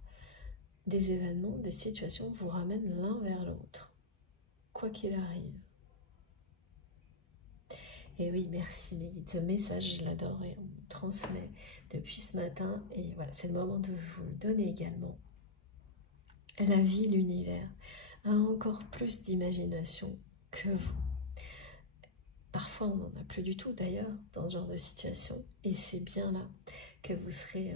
des événements, des situations vous ramènent l'un vers l'autre, quoi qu'il arrive. Et oui, merci Négit, ce message, je l'adore et on me transmet depuis ce matin. Et voilà, c'est le moment de vous le donner également. La vie, l'univers, a encore plus d'imagination que vous. Parfois, on n'en a plus du tout d'ailleurs dans ce genre de situation. Et c'est bien là que vous serez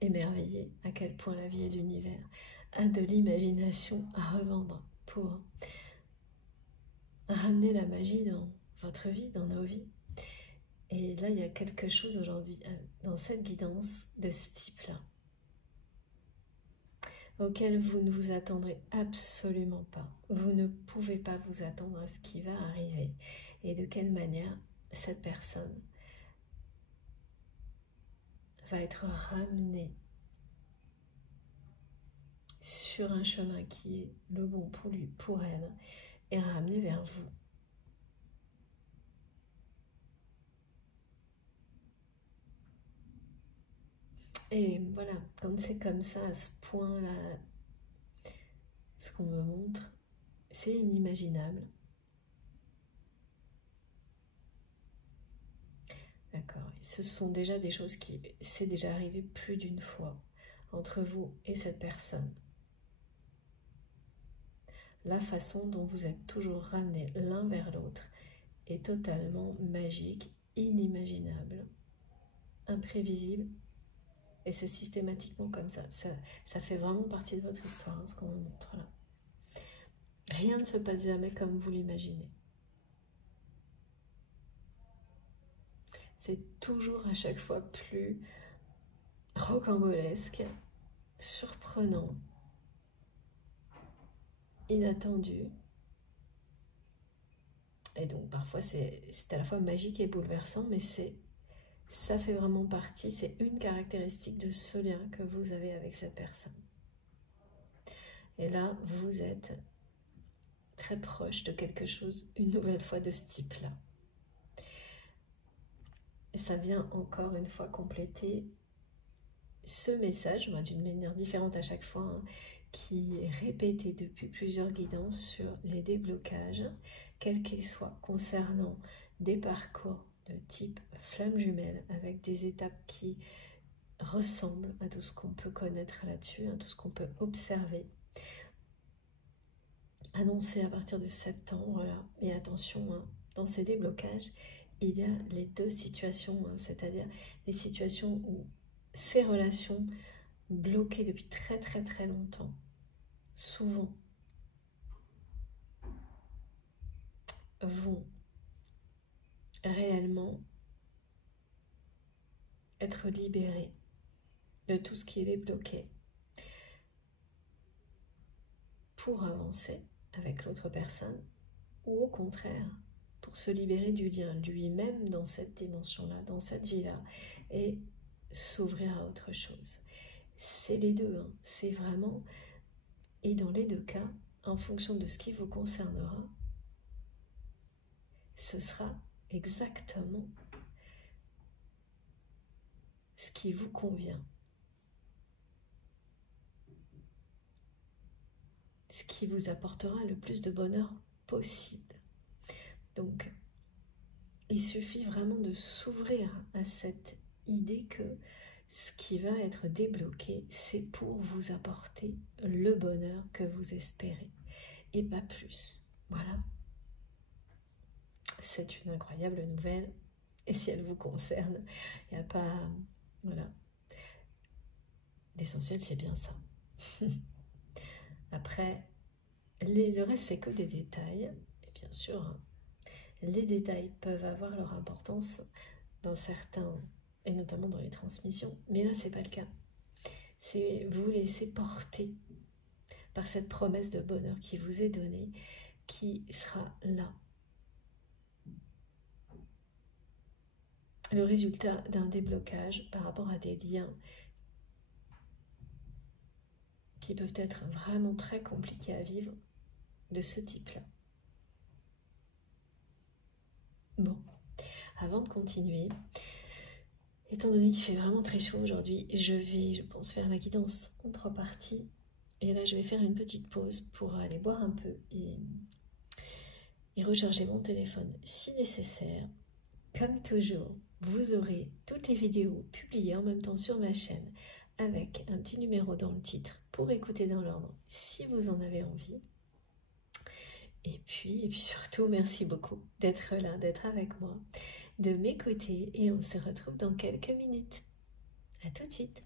émerveillés à quel point la vie et l'univers a de l'imagination à revendre pour ramener la magie dans votre vie, dans nos vies. Et là, il y a quelque chose aujourd'hui dans cette guidance de ce type-là, auquel vous ne vous attendrez absolument pas. Vous ne pouvez pas vous attendre à ce qui va arriver et de quelle manière cette personne va être ramenée sur un chemin qui est le bon pour lui, pour elle, et ramenée vers vous. Et voilà, quand c'est comme ça, à ce point-là, ce qu'on me montre, c'est inimaginable. D'accord, ce sont déjà des choses qui c'est déjà arrivé plus d'une fois entre vous et cette personne. La façon dont vous êtes toujours ramenés l'un vers l'autre est totalement magique, inimaginable, imprévisible. Et c'est systématiquement comme ça. Ça fait vraiment partie de votre histoire, hein, ce qu'on me montre là. Rien ne se passe jamais comme vous l'imaginez. C'est toujours à chaque fois plus rocambolesque, surprenant, inattendu. Et donc parfois c'est à la fois magique et bouleversant, mais ça fait vraiment partie, c'est une caractéristique de ce lien que vous avez avec cette personne. Et là, vous êtes très proche de quelque chose, une nouvelle fois de ce type-là. Et ça vient encore une fois compléter ce message, d'une manière différente à chaque fois, hein, qui est répété depuis plusieurs guidances sur les déblocages, quels qu'ils soient, concernant des parcours de type flamme jumelle, avec des étapes qui ressemblent à tout ce qu'on peut connaître là-dessus, à tout ce qu'on peut observer, annoncé à partir de septembre, là. Et attention, hein, dans ces déblocages, il y a les deux situations, hein, c'est-à-dire les situations où ces relations bloquées depuis très très très longtemps, souvent, vont réellement être libérées de tout ce qui les bloquait pour avancer avec l'autre personne, ou au contraire, pour se libérer du lien lui-même dans cette dimension-là, dans cette vie-là, et s'ouvrir à autre chose. C'est les deux, hein. C'est vraiment, et dans les deux cas, en fonction de ce qui vous concernera, ce sera exactement ce qui vous convient, ce qui vous apportera le plus de bonheur possible. Donc, il suffit vraiment de s'ouvrir à cette idée que ce qui va être débloqué, c'est pour vous apporter le bonheur que vous espérez, et pas plus. Voilà. C'est une incroyable nouvelle, et si elle vous concerne, il n'y a pas... Voilà. L'essentiel, c'est bien ça. Après, le reste, c'est que des détails, et bien sûr, hein, les détails peuvent avoir leur importance dans certains, et notamment dans les transmissions, mais là, c'est pas le cas. C'est vous laisser porter par cette promesse de bonheur qui vous est donnée, qui sera là. Le résultat d'un déblocage par rapport à des liens qui peuvent être vraiment très compliqués à vivre de ce type-là. Bon, avant de continuer, étant donné qu'il fait vraiment très chaud aujourd'hui, je vais, je pense, faire la guidance en 3 parties. Et là, je vais faire une petite pause pour aller boire un peu et recharger mon téléphone si nécessaire. Comme toujours, vous aurez toutes les vidéos publiées en même temps sur ma chaîne avec un petit numéro dans le titre pour écouter dans l'ordre si vous en avez envie. Et puis surtout, merci beaucoup d'être là, d'être avec moi, de m'écouter, et on se retrouve dans quelques minutes. À tout de suite.